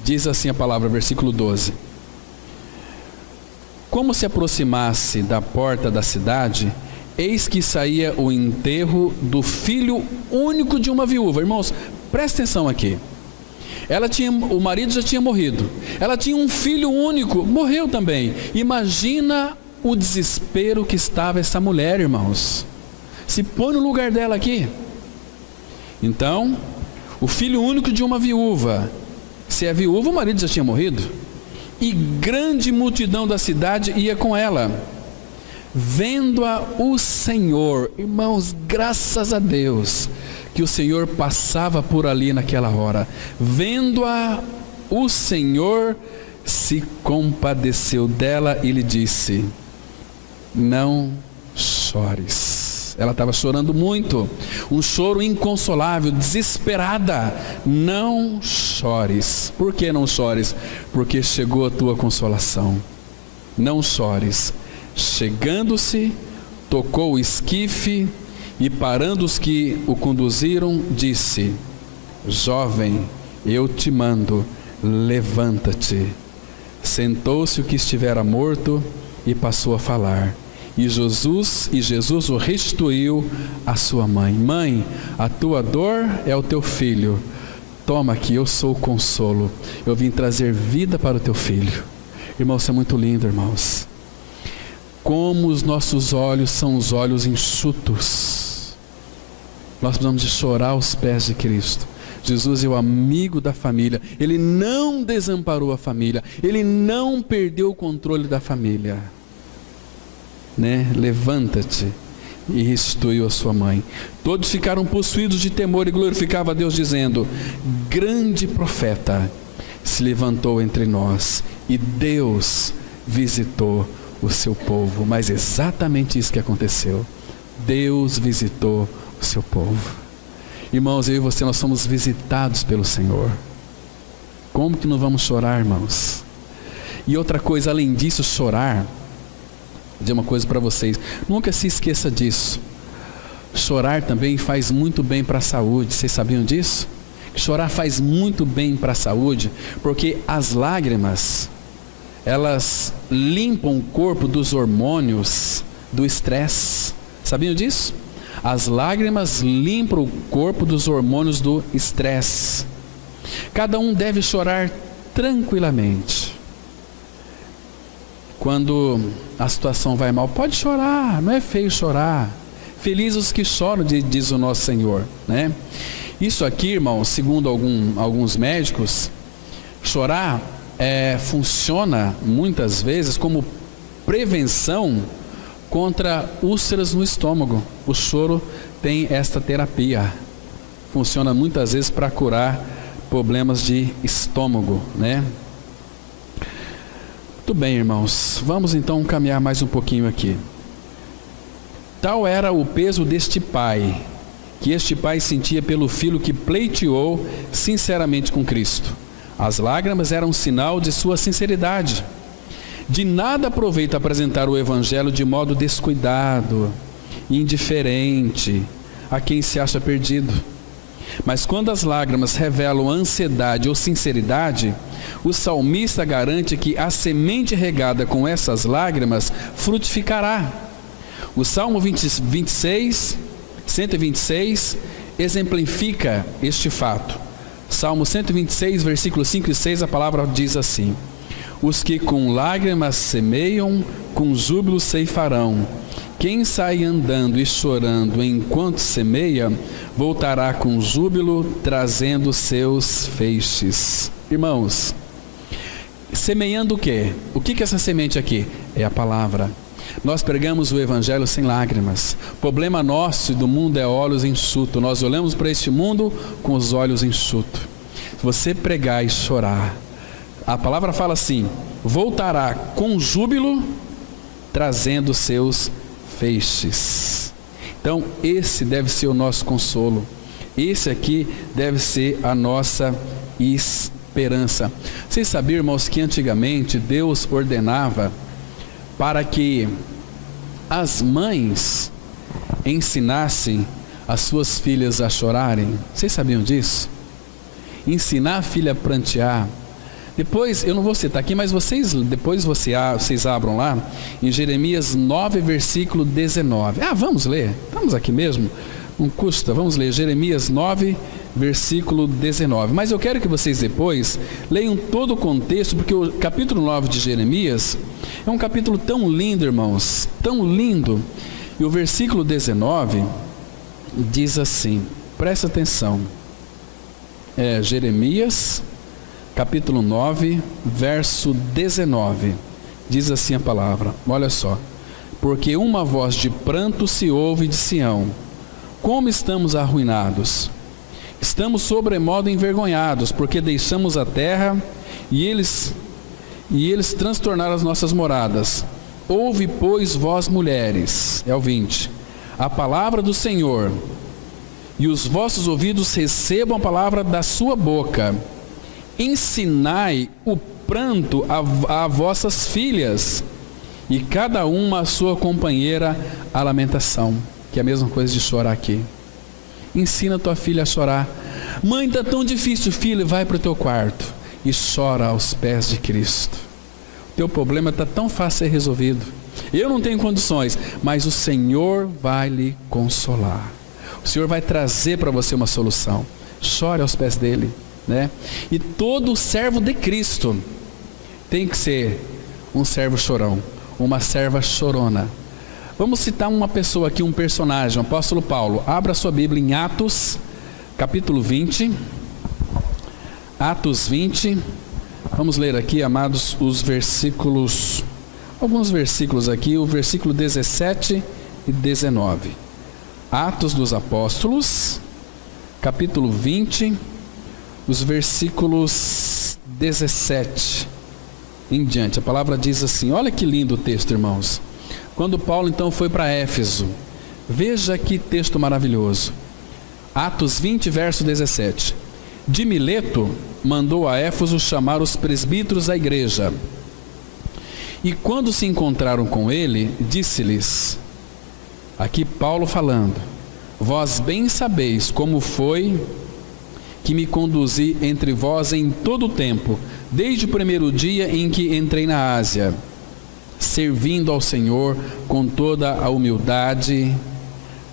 Diz assim a palavra, versículo 12. Como se aproximasse da porta da cidade, eis que saía o enterro do filho único de uma viúva. Irmãos, presta atenção aqui. O marido já tinha morrido. Ela tinha um filho único, morreu também. Imagina o desespero que estava essa mulher, irmãos. Se põe no lugar dela aqui. Então, o filho único de uma viúva. Se é viúva, o marido já tinha morrido. E grande multidão da cidade ia com ela. Vendo-a o Senhor, irmãos, graças a Deus, que o Senhor passava por ali naquela hora. Vendo-a o Senhor, se compadeceu dela e lhe disse: não chores. Ela estava chorando muito, um choro inconsolável, desesperada. Não chores. Por que não chores? Porque chegou a tua consolação. Não chores. Chegando-se, tocou o esquife e, parando os que o conduziram, disse: jovem, eu te mando, levanta-te. Sentou-se o que estivera morto e passou a falar. E Jesus o restituiu à sua mãe. Mãe, a tua dor é o teu filho. Toma aqui, eu sou o consolo. Eu vim trazer vida para o teu filho. Irmãos, isso é muito lindo, irmãos. Como os nossos olhos são os olhos enxutos. Nós precisamos de chorar aos pés de Cristo. Jesus é o amigo da família. Ele não desamparou a família. Ele não perdeu o controle da família. Levanta-te, e restituiu a sua mãe. Todos ficaram possuídos de temor e glorificavam a Deus, dizendo: grande profeta se levantou entre nós, e Deus visitou o seu povo. Mas exatamente isso que aconteceu. Deus visitou o seu povo. Irmãos, eu e você, nós somos visitados pelo Senhor. Como que não vamos chorar, irmãos? E outra coisa, além disso, chorar, vou dizer uma coisa para vocês, nunca se esqueça disso. Chorar também faz muito bem para a saúde. Vocês sabiam disso? Chorar faz muito bem para a saúde, porque as lágrimas, elas limpam o corpo dos hormônios do estresse. Sabiam disso? As lágrimas limpam o corpo dos hormônios do estresse. Cada um deve chorar tranquilamente. Quando a situação vai mal, pode chorar, não é feio chorar. Felizes os que choram, diz o nosso Senhor, né? Isso aqui, irmão, segundo alguns médicos, chorar funciona muitas vezes como prevenção contra úlceras no estômago. O choro tem esta terapia. Funciona muitas vezes para curar problemas de estômago, né? Muito bem, irmãos. Vamos então caminhar mais um pouquinho aqui. Tal era o peso deste pai, que este pai sentia pelo filho que pleiteou sinceramente com Cristo. As lágrimas eram um sinal de sua sinceridade. De nada aproveita apresentar o Evangelho de modo descuidado, indiferente, a quem se acha perdido. Mas quando as lágrimas revelam ansiedade ou sinceridade, o salmista garante que a semente regada com essas lágrimas frutificará. O Salmo 126, exemplifica este fato. Salmo 126, versículos 5 e 6, a palavra diz assim: os que com lágrimas semeiam, com júbilo ceifarão. Quem sai andando e chorando enquanto semeia, voltará com júbilo, trazendo seus feixes. Irmãos, semeando o quê? O que é essa semente aqui? É a palavra. Nós pregamos o Evangelho sem lágrimas. O problema nosso e do mundo é olhos enxutos. Nós olhamos para este mundo com os olhos enxutos. Se você pregar e chorar, a palavra fala assim: voltará com júbilo, trazendo seus feixes. Então esse deve ser o nosso consolo. Esse aqui deve ser a nossa esperança. Vocês sabiam, irmãos, que antigamente Deus ordenava para que as mães ensinassem as suas filhas a chorarem? Vocês sabiam disso? Ensinar a filha a prantear. Depois, eu não vou citar aqui, mas vocês abram lá em Jeremias 9, versículo 19. Vamos ler, estamos aqui mesmo, não custa, vamos ler Jeremias 9, versículo 19. Mas eu quero que vocês depois leiam todo o contexto, porque o capítulo 9 de Jeremias é um capítulo tão lindo, irmãos, tão lindo. E o versículo 19 diz assim, presta atenção, Jeremias capítulo 9, verso 19, diz assim a palavra, olha só: porque uma voz de pranto se ouve de Sião, como estamos arruinados, estamos sobremodo envergonhados, porque deixamos a terra e eles transtornaram as nossas moradas. Ouve, pois, vós mulheres, é o 20, a palavra do Senhor, e os vossos ouvidos recebam a palavra da sua boca. Ensinai o pranto a vossas filhas, e cada uma a sua companheira a lamentação, que é a mesma coisa de chorar aqui. Ensina tua filha a chorar. Mãe, está tão difícil. Filho, vai para o teu quarto e chora aos pés de Cristo. O teu problema está tão fácil de ser resolvido. Eu não tenho condições, mas o Senhor vai lhe consolar. O Senhor vai trazer para você uma solução. Chore aos pés dele, né? E todo servo de Cristo tem que ser um servo chorão, uma serva chorona. Vamos citar uma pessoa aqui, um personagem, o apóstolo Paulo. Abra sua Bíblia em Atos, capítulo 20. Atos 20. Vamos ler aqui, amados, os versículos, alguns versículos aqui, o versículo 17 e 19. Atos dos Apóstolos, capítulo 20, os versículos 17 em diante. A palavra diz assim, olha que lindo o texto, irmãos. Quando Paulo então foi para Éfeso, veja que texto maravilhoso. Atos 20, verso 17. De Mileto, mandou a Éfeso chamar os presbíteros da igreja. E quando se encontraram com ele, disse-lhes, aqui Paulo falando, vós bem sabeis como foi que me conduzi entre vós em todo o tempo, desde o primeiro dia em que entrei na Ásia, servindo ao Senhor com toda a humildade,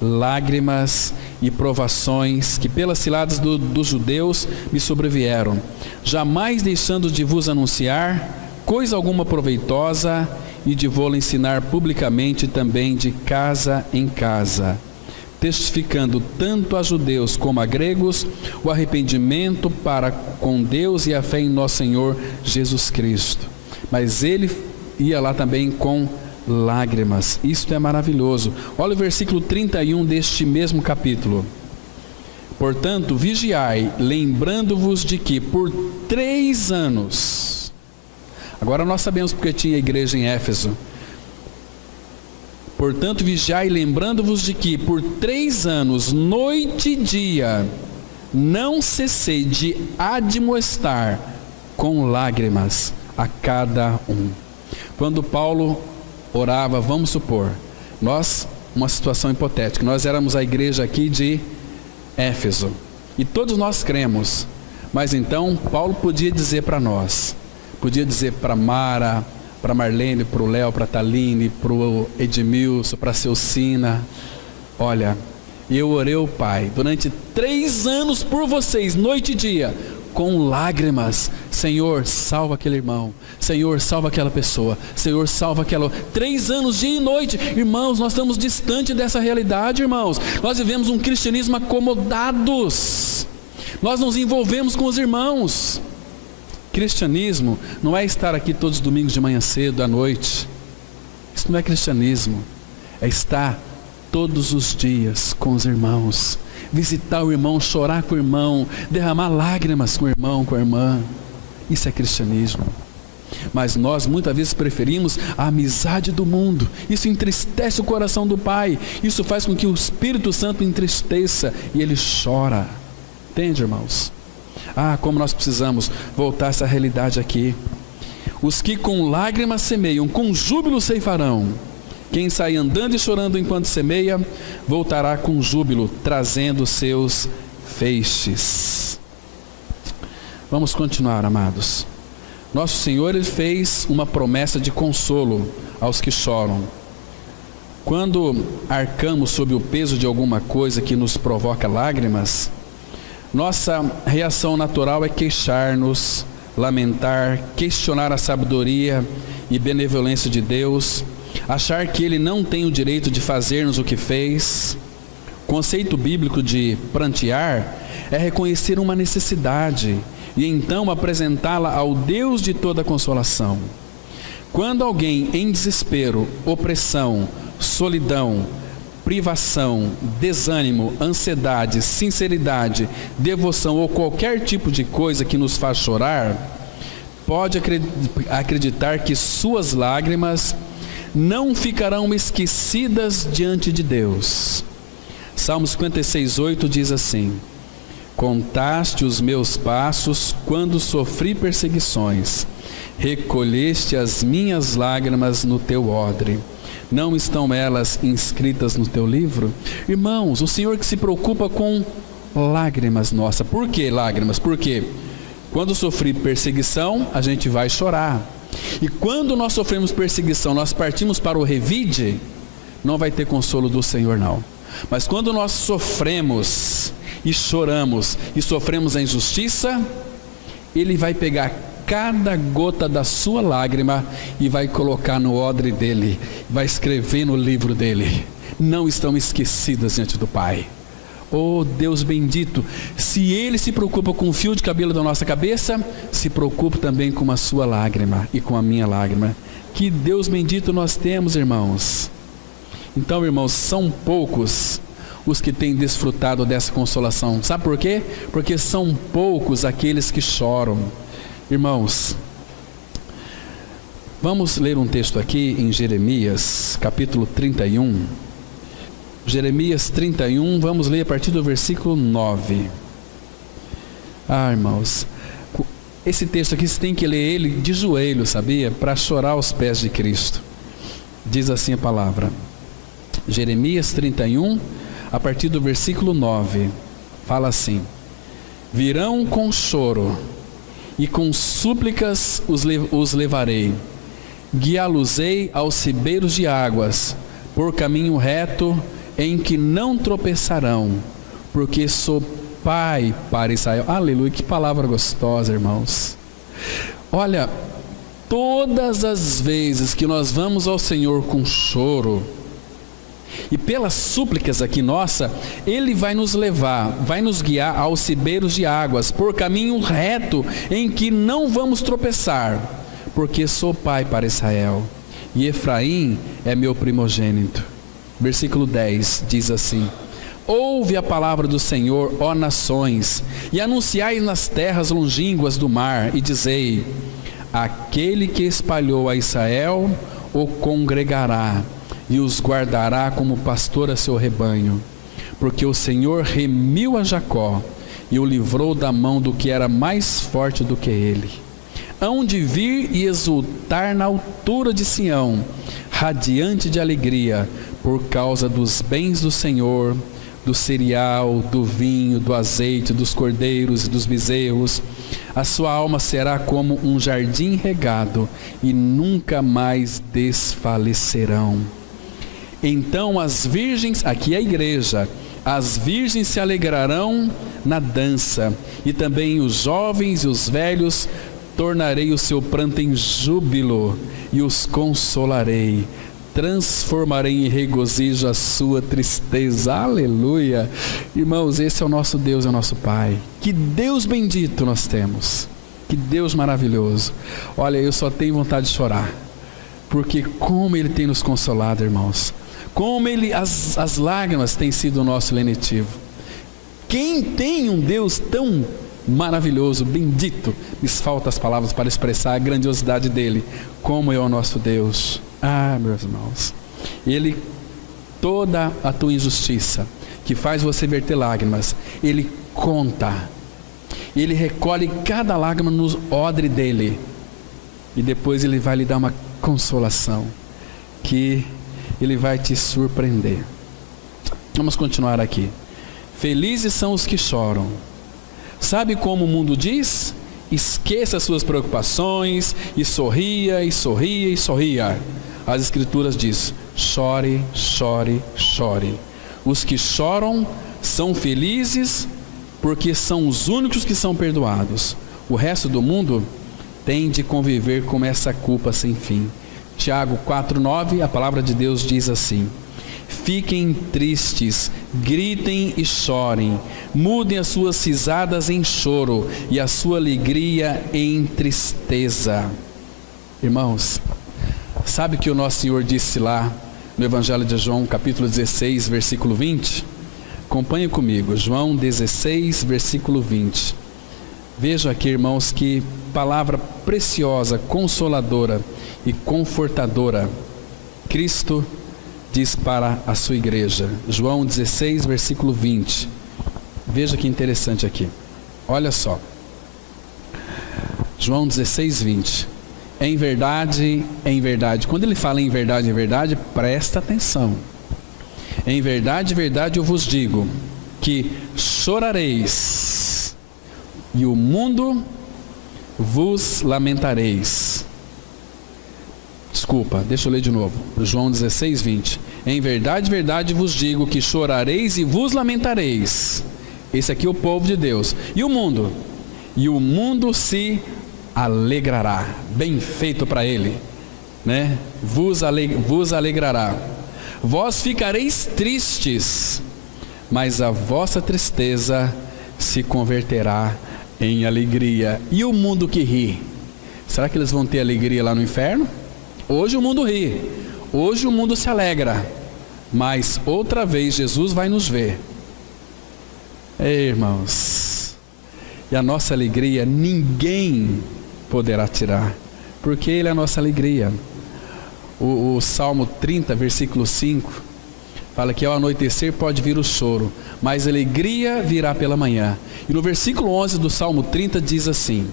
lágrimas e provações que pelas ciladas dos judeus me sobrevieram, jamais deixando de vos anunciar coisa alguma proveitosa e de vou-lo ensinar publicamente também de casa em casa, testificando tanto a judeus como a gregos o arrependimento para com Deus e a fé em nosso Senhor Jesus Cristo. Mas ele ia lá também com lágrimas. Isto é maravilhoso. Olha o versículo 31 deste mesmo capítulo. Portanto, vigiai, lembrando-vos de que por 3 anos, agora nós sabemos porque tinha igreja em Éfeso. Portanto, vigiai, lembrando-vos de que por 3 anos, noite e dia, não cessei de admoestar com lágrimas a cada um. Quando Paulo orava, vamos supor, uma situação hipotética, nós éramos a igreja aqui de Éfeso, e todos nós cremos, mas então Paulo podia dizer para nós, podia dizer para Mara, para Marlene, para o Léo, para a Taline, para o Edmilson, para a Celcina, olha, eu orei ao Pai durante 3 anos por vocês, noite e dia, com lágrimas, Senhor, salva aquele irmão, Senhor, salva aquela pessoa, Senhor, salva aquela... 3 anos, dia e noite, irmãos, nós estamos distante dessa realidade, irmãos, nós vivemos um cristianismo acomodados, nós nos envolvemos com os irmãos. Cristianismo não é estar aqui todos os domingos de manhã cedo, à noite, isso não é cristianismo, é estar todos os dias com os irmãos, visitar o irmão, chorar com o irmão, derramar lágrimas com o irmão, com a irmã. Isso é cristianismo. Mas nós muitas vezes preferimos a amizade do mundo. Isso entristece o coração do Pai. Isso faz com que o Espírito Santo entristeça e ele chora. Entende, irmãos? Como nós precisamos voltar a essa realidade aqui. Os que com lágrimas semeiam, com júbilo ceifarão. Quem sai andando e chorando enquanto semeia, voltará com júbilo, trazendo seus feixes. Vamos continuar, amados. Nosso Senhor, Ele fez uma promessa de consolo aos que choram. Quando arcamos sob o peso de alguma coisa que nos provoca lágrimas, nossa reação natural é queixar-nos, lamentar, questionar a sabedoria e benevolência de Deus, achar que Ele não tem o direito de fazer-nos o que fez. O conceito bíblico de prantear é reconhecer uma necessidade e então apresentá-la ao Deus de toda consolação. Quando alguém em desespero, opressão, solidão, privação, desânimo, ansiedade, sinceridade, devoção ou qualquer tipo de coisa que nos faz chorar, pode acreditar que suas lágrimas não ficarão esquecidas diante de Deus. Salmo 56:8 diz assim: contaste os meus passos quando sofri perseguições, recolheste as minhas lágrimas no teu odre. Não estão elas inscritas no teu livro? Irmãos, o Senhor que se preocupa com lágrimas nossas. Por que lágrimas? Porque quando sofri perseguição, a gente vai chorar. E quando nós sofremos perseguição, nós partimos para o revide, não vai ter consolo do Senhor, não. Mas quando nós sofremos e choramos e sofremos a injustiça, Ele vai pegar cada gota da sua lágrima e vai colocar no odre dele, vai escrever no livro dele. Não estão esquecidas diante do Pai. Oh Deus bendito, se Ele se preocupa com o fio de cabelo da nossa cabeça, se preocupa também com a sua lágrima e com a minha lágrima. Que Deus bendito nós temos, irmãos. Então, irmãos, são poucos os que têm desfrutado dessa consolação. Sabe por quê? Porque são poucos aqueles que choram. Irmãos, vamos ler um texto aqui em Jeremias, capítulo 31. Jeremias 31, vamos ler a partir do versículo 9. Irmãos, esse texto aqui você tem que ler ele de joelho, sabia? Para chorar aos pés de Cristo. Diz assim a palavra. Jeremias 31, a partir do versículo 9. Fala assim: virão com choro e com súplicas os levarei, guiá-los-ei aos ribeiros de águas, por caminho reto em que não tropeçarão, porque sou pai para Israel. Aleluia, que palavra gostosa, irmãos. Olha, todas as vezes que nós vamos ao Senhor com choro, e pelas súplicas aqui nossa, Ele vai nos levar, vai nos guiar aos ribeiros de águas, por caminho reto em que não vamos tropeçar, porque sou pai para Israel, e Efraim é meu primogênito. Versículo 10 diz assim: ouve a palavra do Senhor, ó nações, e anunciai nas terras longínquas do mar, e dizei: aquele que espalhou a Israel o congregará, e os guardará como pastor a seu rebanho, porque o Senhor remiu a Jacó, e o livrou da mão do que era mais forte do que ele. Hão de vir e exultar na altura de Sião, radiante de alegria, por causa dos bens do Senhor, do cereal, do vinho, do azeite, dos cordeiros e dos bezerros. A sua alma será como um jardim regado, e nunca mais desfalecerão. Então as virgens, aqui é a igreja, as virgens se alegrarão na dança, e também os jovens e os velhos tornarei o seu pranto em júbilo, e os consolarei, transformarei em regozijo a sua tristeza. Aleluia! Irmãos, esse é o nosso Deus, é o nosso Pai. Que Deus bendito nós temos, que Deus maravilhoso. Olha, eu só tenho vontade de chorar, porque como Ele tem nos consolado, irmãos, como as lágrimas têm sido o nosso lenitivo. Quem tem um Deus tão maravilhoso, bendito, me faltam as palavras para expressar a grandiosidade dele, como é o nosso Deus. Meus irmãos, Ele, toda a tua injustiça, que faz você verter lágrimas, Ele conta, Ele recolhe cada lágrima no odre dele, e depois Ele vai lhe dar uma consolação, que Ele vai te surpreender. Vamos continuar aqui. Felizes são os que choram. Sabe como o mundo diz? Esqueça as suas preocupações, e sorria, e sorria, e sorria. As Escrituras diz: chore, chore, chore. Os que choram são felizes, porque são os únicos que são perdoados. O resto do mundo tem de conviver com essa culpa sem fim. Tiago 4,9, a palavra de Deus diz assim: fiquem tristes, gritem e chorem, mudem as suas risadas em choro e a sua alegria em tristeza. Irmãos, sabe o que o nosso Senhor disse lá no Evangelho de João, capítulo 16, versículo 20? Acompanhe comigo, João 16, versículo 20. Veja aqui, irmãos, que palavra preciosa, consoladora e confortadora Cristo diz para a sua igreja. João 16, versículo 20. Veja que interessante aqui. Olha só. João 16, 20. Em verdade, quando ele fala em verdade, presta atenção. Em verdade, eu vos digo, que chorareis, e o mundo vos lamentareis. Desculpa, deixa eu ler de novo. João 16, 20. Em verdade vos digo que chorareis e vos lamentareis. Esse aqui é o povo de Deus. E o mundo? E o mundo se alegrará. Bem feito para ele, né? Vos alegrará. Vós ficareis tristes, mas a vossa tristeza se converterá em alegria. E o mundo que ri? Será que eles vão ter alegria lá no inferno? Hoje o mundo ri, hoje o mundo se alegra, mas outra vez Jesus vai nos ver. Ei, irmãos, e a nossa alegria ninguém poderá tirar, porque Ele é a nossa alegria. O Salmo 30, versículo 5, Fala que ao anoitecer pode vir o choro, mas a alegria virá pela manhã. E no versículo 11 do Salmo 30 diz assim: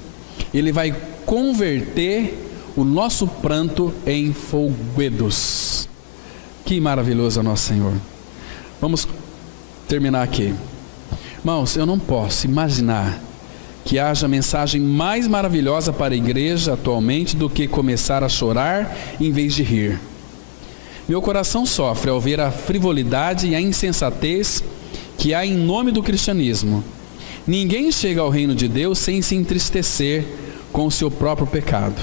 Ele vai converter o nosso pranto em folguedos. Que maravilhoso é o nosso Senhor. Vamos terminar aqui. Irmãos, eu não posso imaginar que haja mensagem mais maravilhosa para a igreja atualmente do que começar a chorar em vez de rir. Meu coração sofre ao ver a frivolidade e a insensatez que há em nome do cristianismo. Ninguém chega ao reino de Deus sem se entristecer com o seu próprio pecado.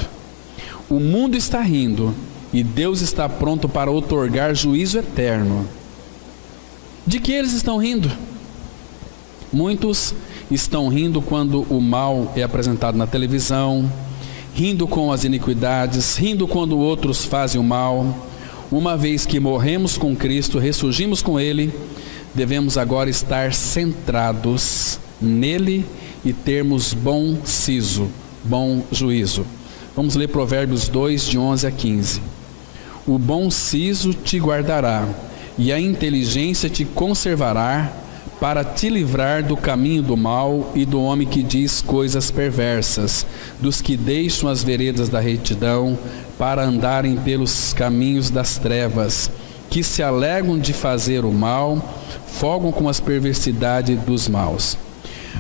O mundo está rindo e Deus está pronto para outorgar juízo eterno. De que eles estão rindo? Muitos estão rindo quando o mal é apresentado na televisão, rindo com as iniquidades, rindo quando outros fazem o mal. Uma vez que morremos com Cristo, ressurgimos com Ele, devemos agora estar centrados nele e termos bom siso, bom juízo. Vamos ler Provérbios 2, de 11 a 15. O bom siso te guardará, e a inteligência te conservará, para te livrar do caminho do mal e do homem que diz coisas perversas, dos que deixam as veredas da retidão, para andarem pelos caminhos das trevas, que se alegram de fazer o mal, folgam com as perversidades dos maus.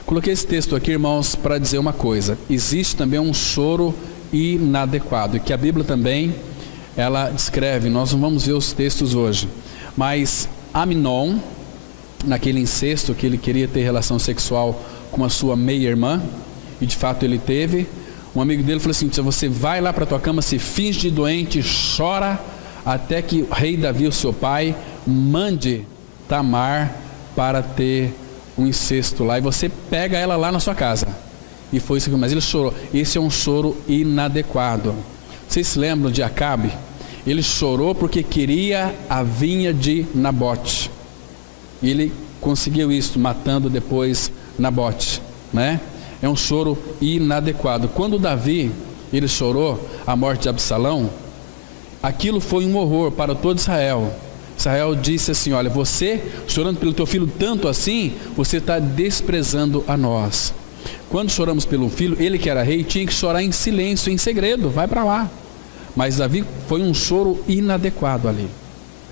Coloquei esse texto aqui, irmãos, para dizer uma coisa: existe também um choro inadequado, e que a Bíblia também, ela descreve. Nós não vamos ver os textos hoje, mas Amnon, naquele incesto que ele queria ter relação sexual com a sua meia-irmã, e de fato ele teve, um amigo dele falou assim: você vai lá para a tua cama, se finge de doente, chora, até que o rei Davi, o seu pai, mande Tamar para ter um incesto lá, e você pega ela lá na sua casa. E foi isso que, mas ele chorou. Esse é um choro inadequado. Vocês se lembram de Acabe? Ele chorou porque queria a vinha de Nabote. E ele conseguiu isso, matando depois Nabote, né? É um choro inadequado. Quando Davi, ele chorou a morte de Absalão, aquilo foi um horror para todo Israel. Israel disse assim: olha, você chorando pelo teu filho tanto assim, você está desprezando a nós. Quando choramos pelo filho, ele que era rei, tinha que chorar em silêncio, em segredo, vai para lá. Mas Davi foi um choro inadequado ali.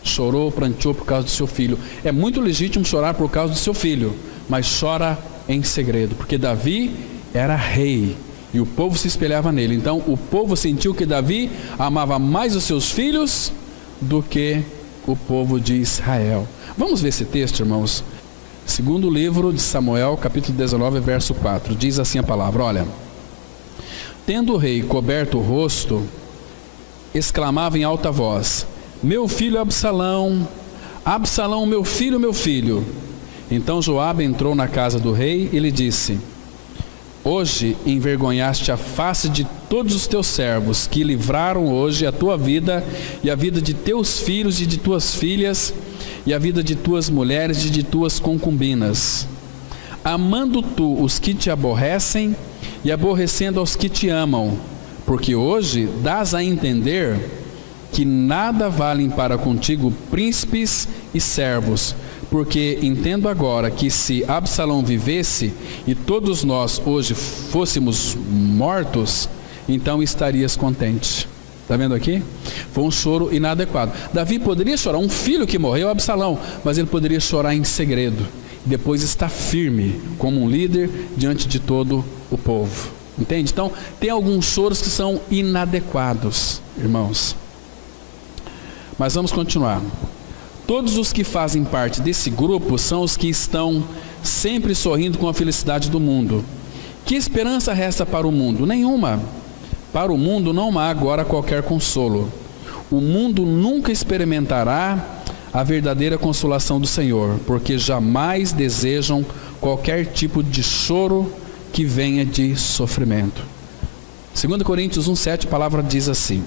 Chorou, pranteou por causa do seu filho. É muito legítimo chorar por causa do seu filho, mas chora em segredo, porque Davi era rei e o povo se espelhava nele. Então o povo sentiu que Davi amava mais os seus filhos do que o povo de Israel. Vamos ver esse texto, irmãos. Segundo livro de Samuel, capítulo 19, verso 4. Diz assim a palavra: olha, tendo o rei coberto o rosto, exclamava em alta voz: meu filho Absalão, Absalão, meu filho, meu filho. Então Joabe entrou na casa do rei e lhe disse: hoje envergonhaste a face de todos os teus servos, que livraram hoje a tua vida e a vida de teus filhos e de tuas filhas, e a vida de tuas mulheres e de tuas concubinas, amando tu os que te aborrecem e aborrecendo aos que te amam, porque hoje dás a entender que nada valem para contigo príncipes e servos, porque entendo agora que se Absalão vivesse e todos nós hoje fôssemos mortos, então estarias contente. Está vendo aqui? Foi um choro inadequado. Davi poderia chorar, um filho que morreu, Absalão, mas ele poderia chorar em segredo, depois estar firme como um líder diante de todo o povo. Entende? Então tem alguns choros que são inadequados, irmãos. Mas vamos continuar. Todos os que fazem parte desse grupo são os que estão sempre sorrindo com a felicidade do mundo. Que esperança resta para o mundo? Nenhuma. Para o mundo não há agora qualquer consolo. O mundo nunca experimentará a verdadeira consolação do Senhor, porque jamais desejam qualquer tipo de choro que venha de sofrimento. 2 Coríntios 1,7, a palavra diz assim: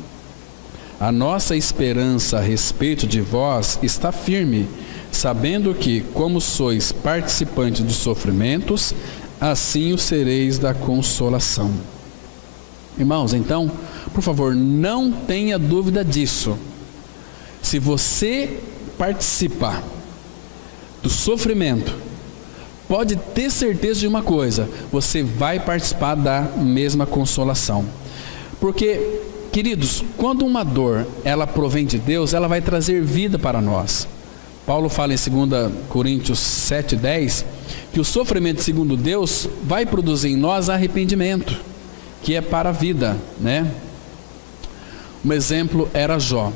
a nossa esperança a respeito de vós está firme, sabendo que, como sois participantes dos sofrimentos, assim o sereis da consolação. Irmãos, então, por favor, não tenha dúvida disso. Se você participa do sofrimento, pode ter certeza de uma coisa: você vai participar da mesma consolação. Porque, queridos, quando uma dor, ela provém de Deus, ela vai trazer vida para nós. Paulo fala em 2 Coríntios 7:10, que o sofrimento segundo Deus vai produzir em nós arrependimento, que é para a vida, né? Um exemplo era Jó.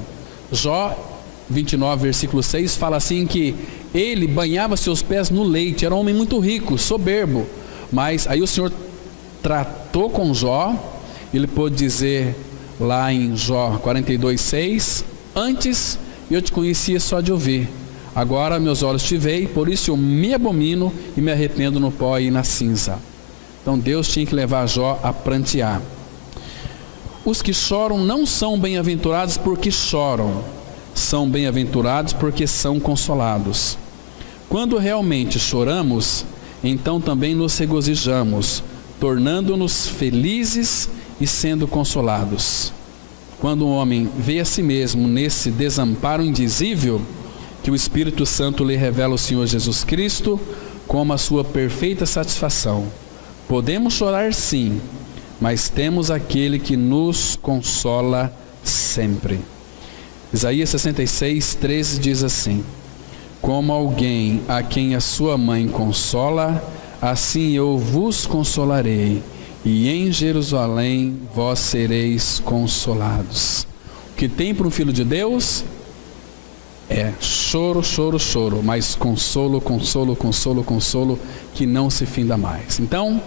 Jó 29, versículo 6, fala assim que ele banhava seus pés no leite, era um homem muito rico, soberbo, mas aí o Senhor tratou com Jó, ele pôde dizer lá em Jó 42:6, antes eu te conhecia só de ouvir, agora meus olhos te veem, por isso eu me abomino e me arrependo no pó e na cinza. Então Deus tinha que levar Jó a prantear. Os que choram não são bem-aventurados porque choram, são bem-aventurados porque são consolados. Quando realmente choramos, então também nos regozijamos, tornando-nos felizes e sendo consolados. Quando um homem vê a si mesmo nesse desamparo indizível, que o Espírito Santo lhe revela o Senhor Jesus Cristo como a sua perfeita satisfação. Podemos chorar sim, mas temos aquele que nos consola sempre. Isaías 66:13 diz assim: como alguém a quem a sua mãe consola, assim eu vos consolarei, e em Jerusalém vós sereis consolados. O que tem para um filho de Deus é choro, choro, choro, mas consolo, consolo, consolo, consolo, que não se finda mais. Então,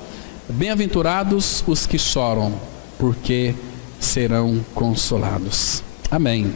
bem-aventurados os que choram, porque serão consolados. Amém.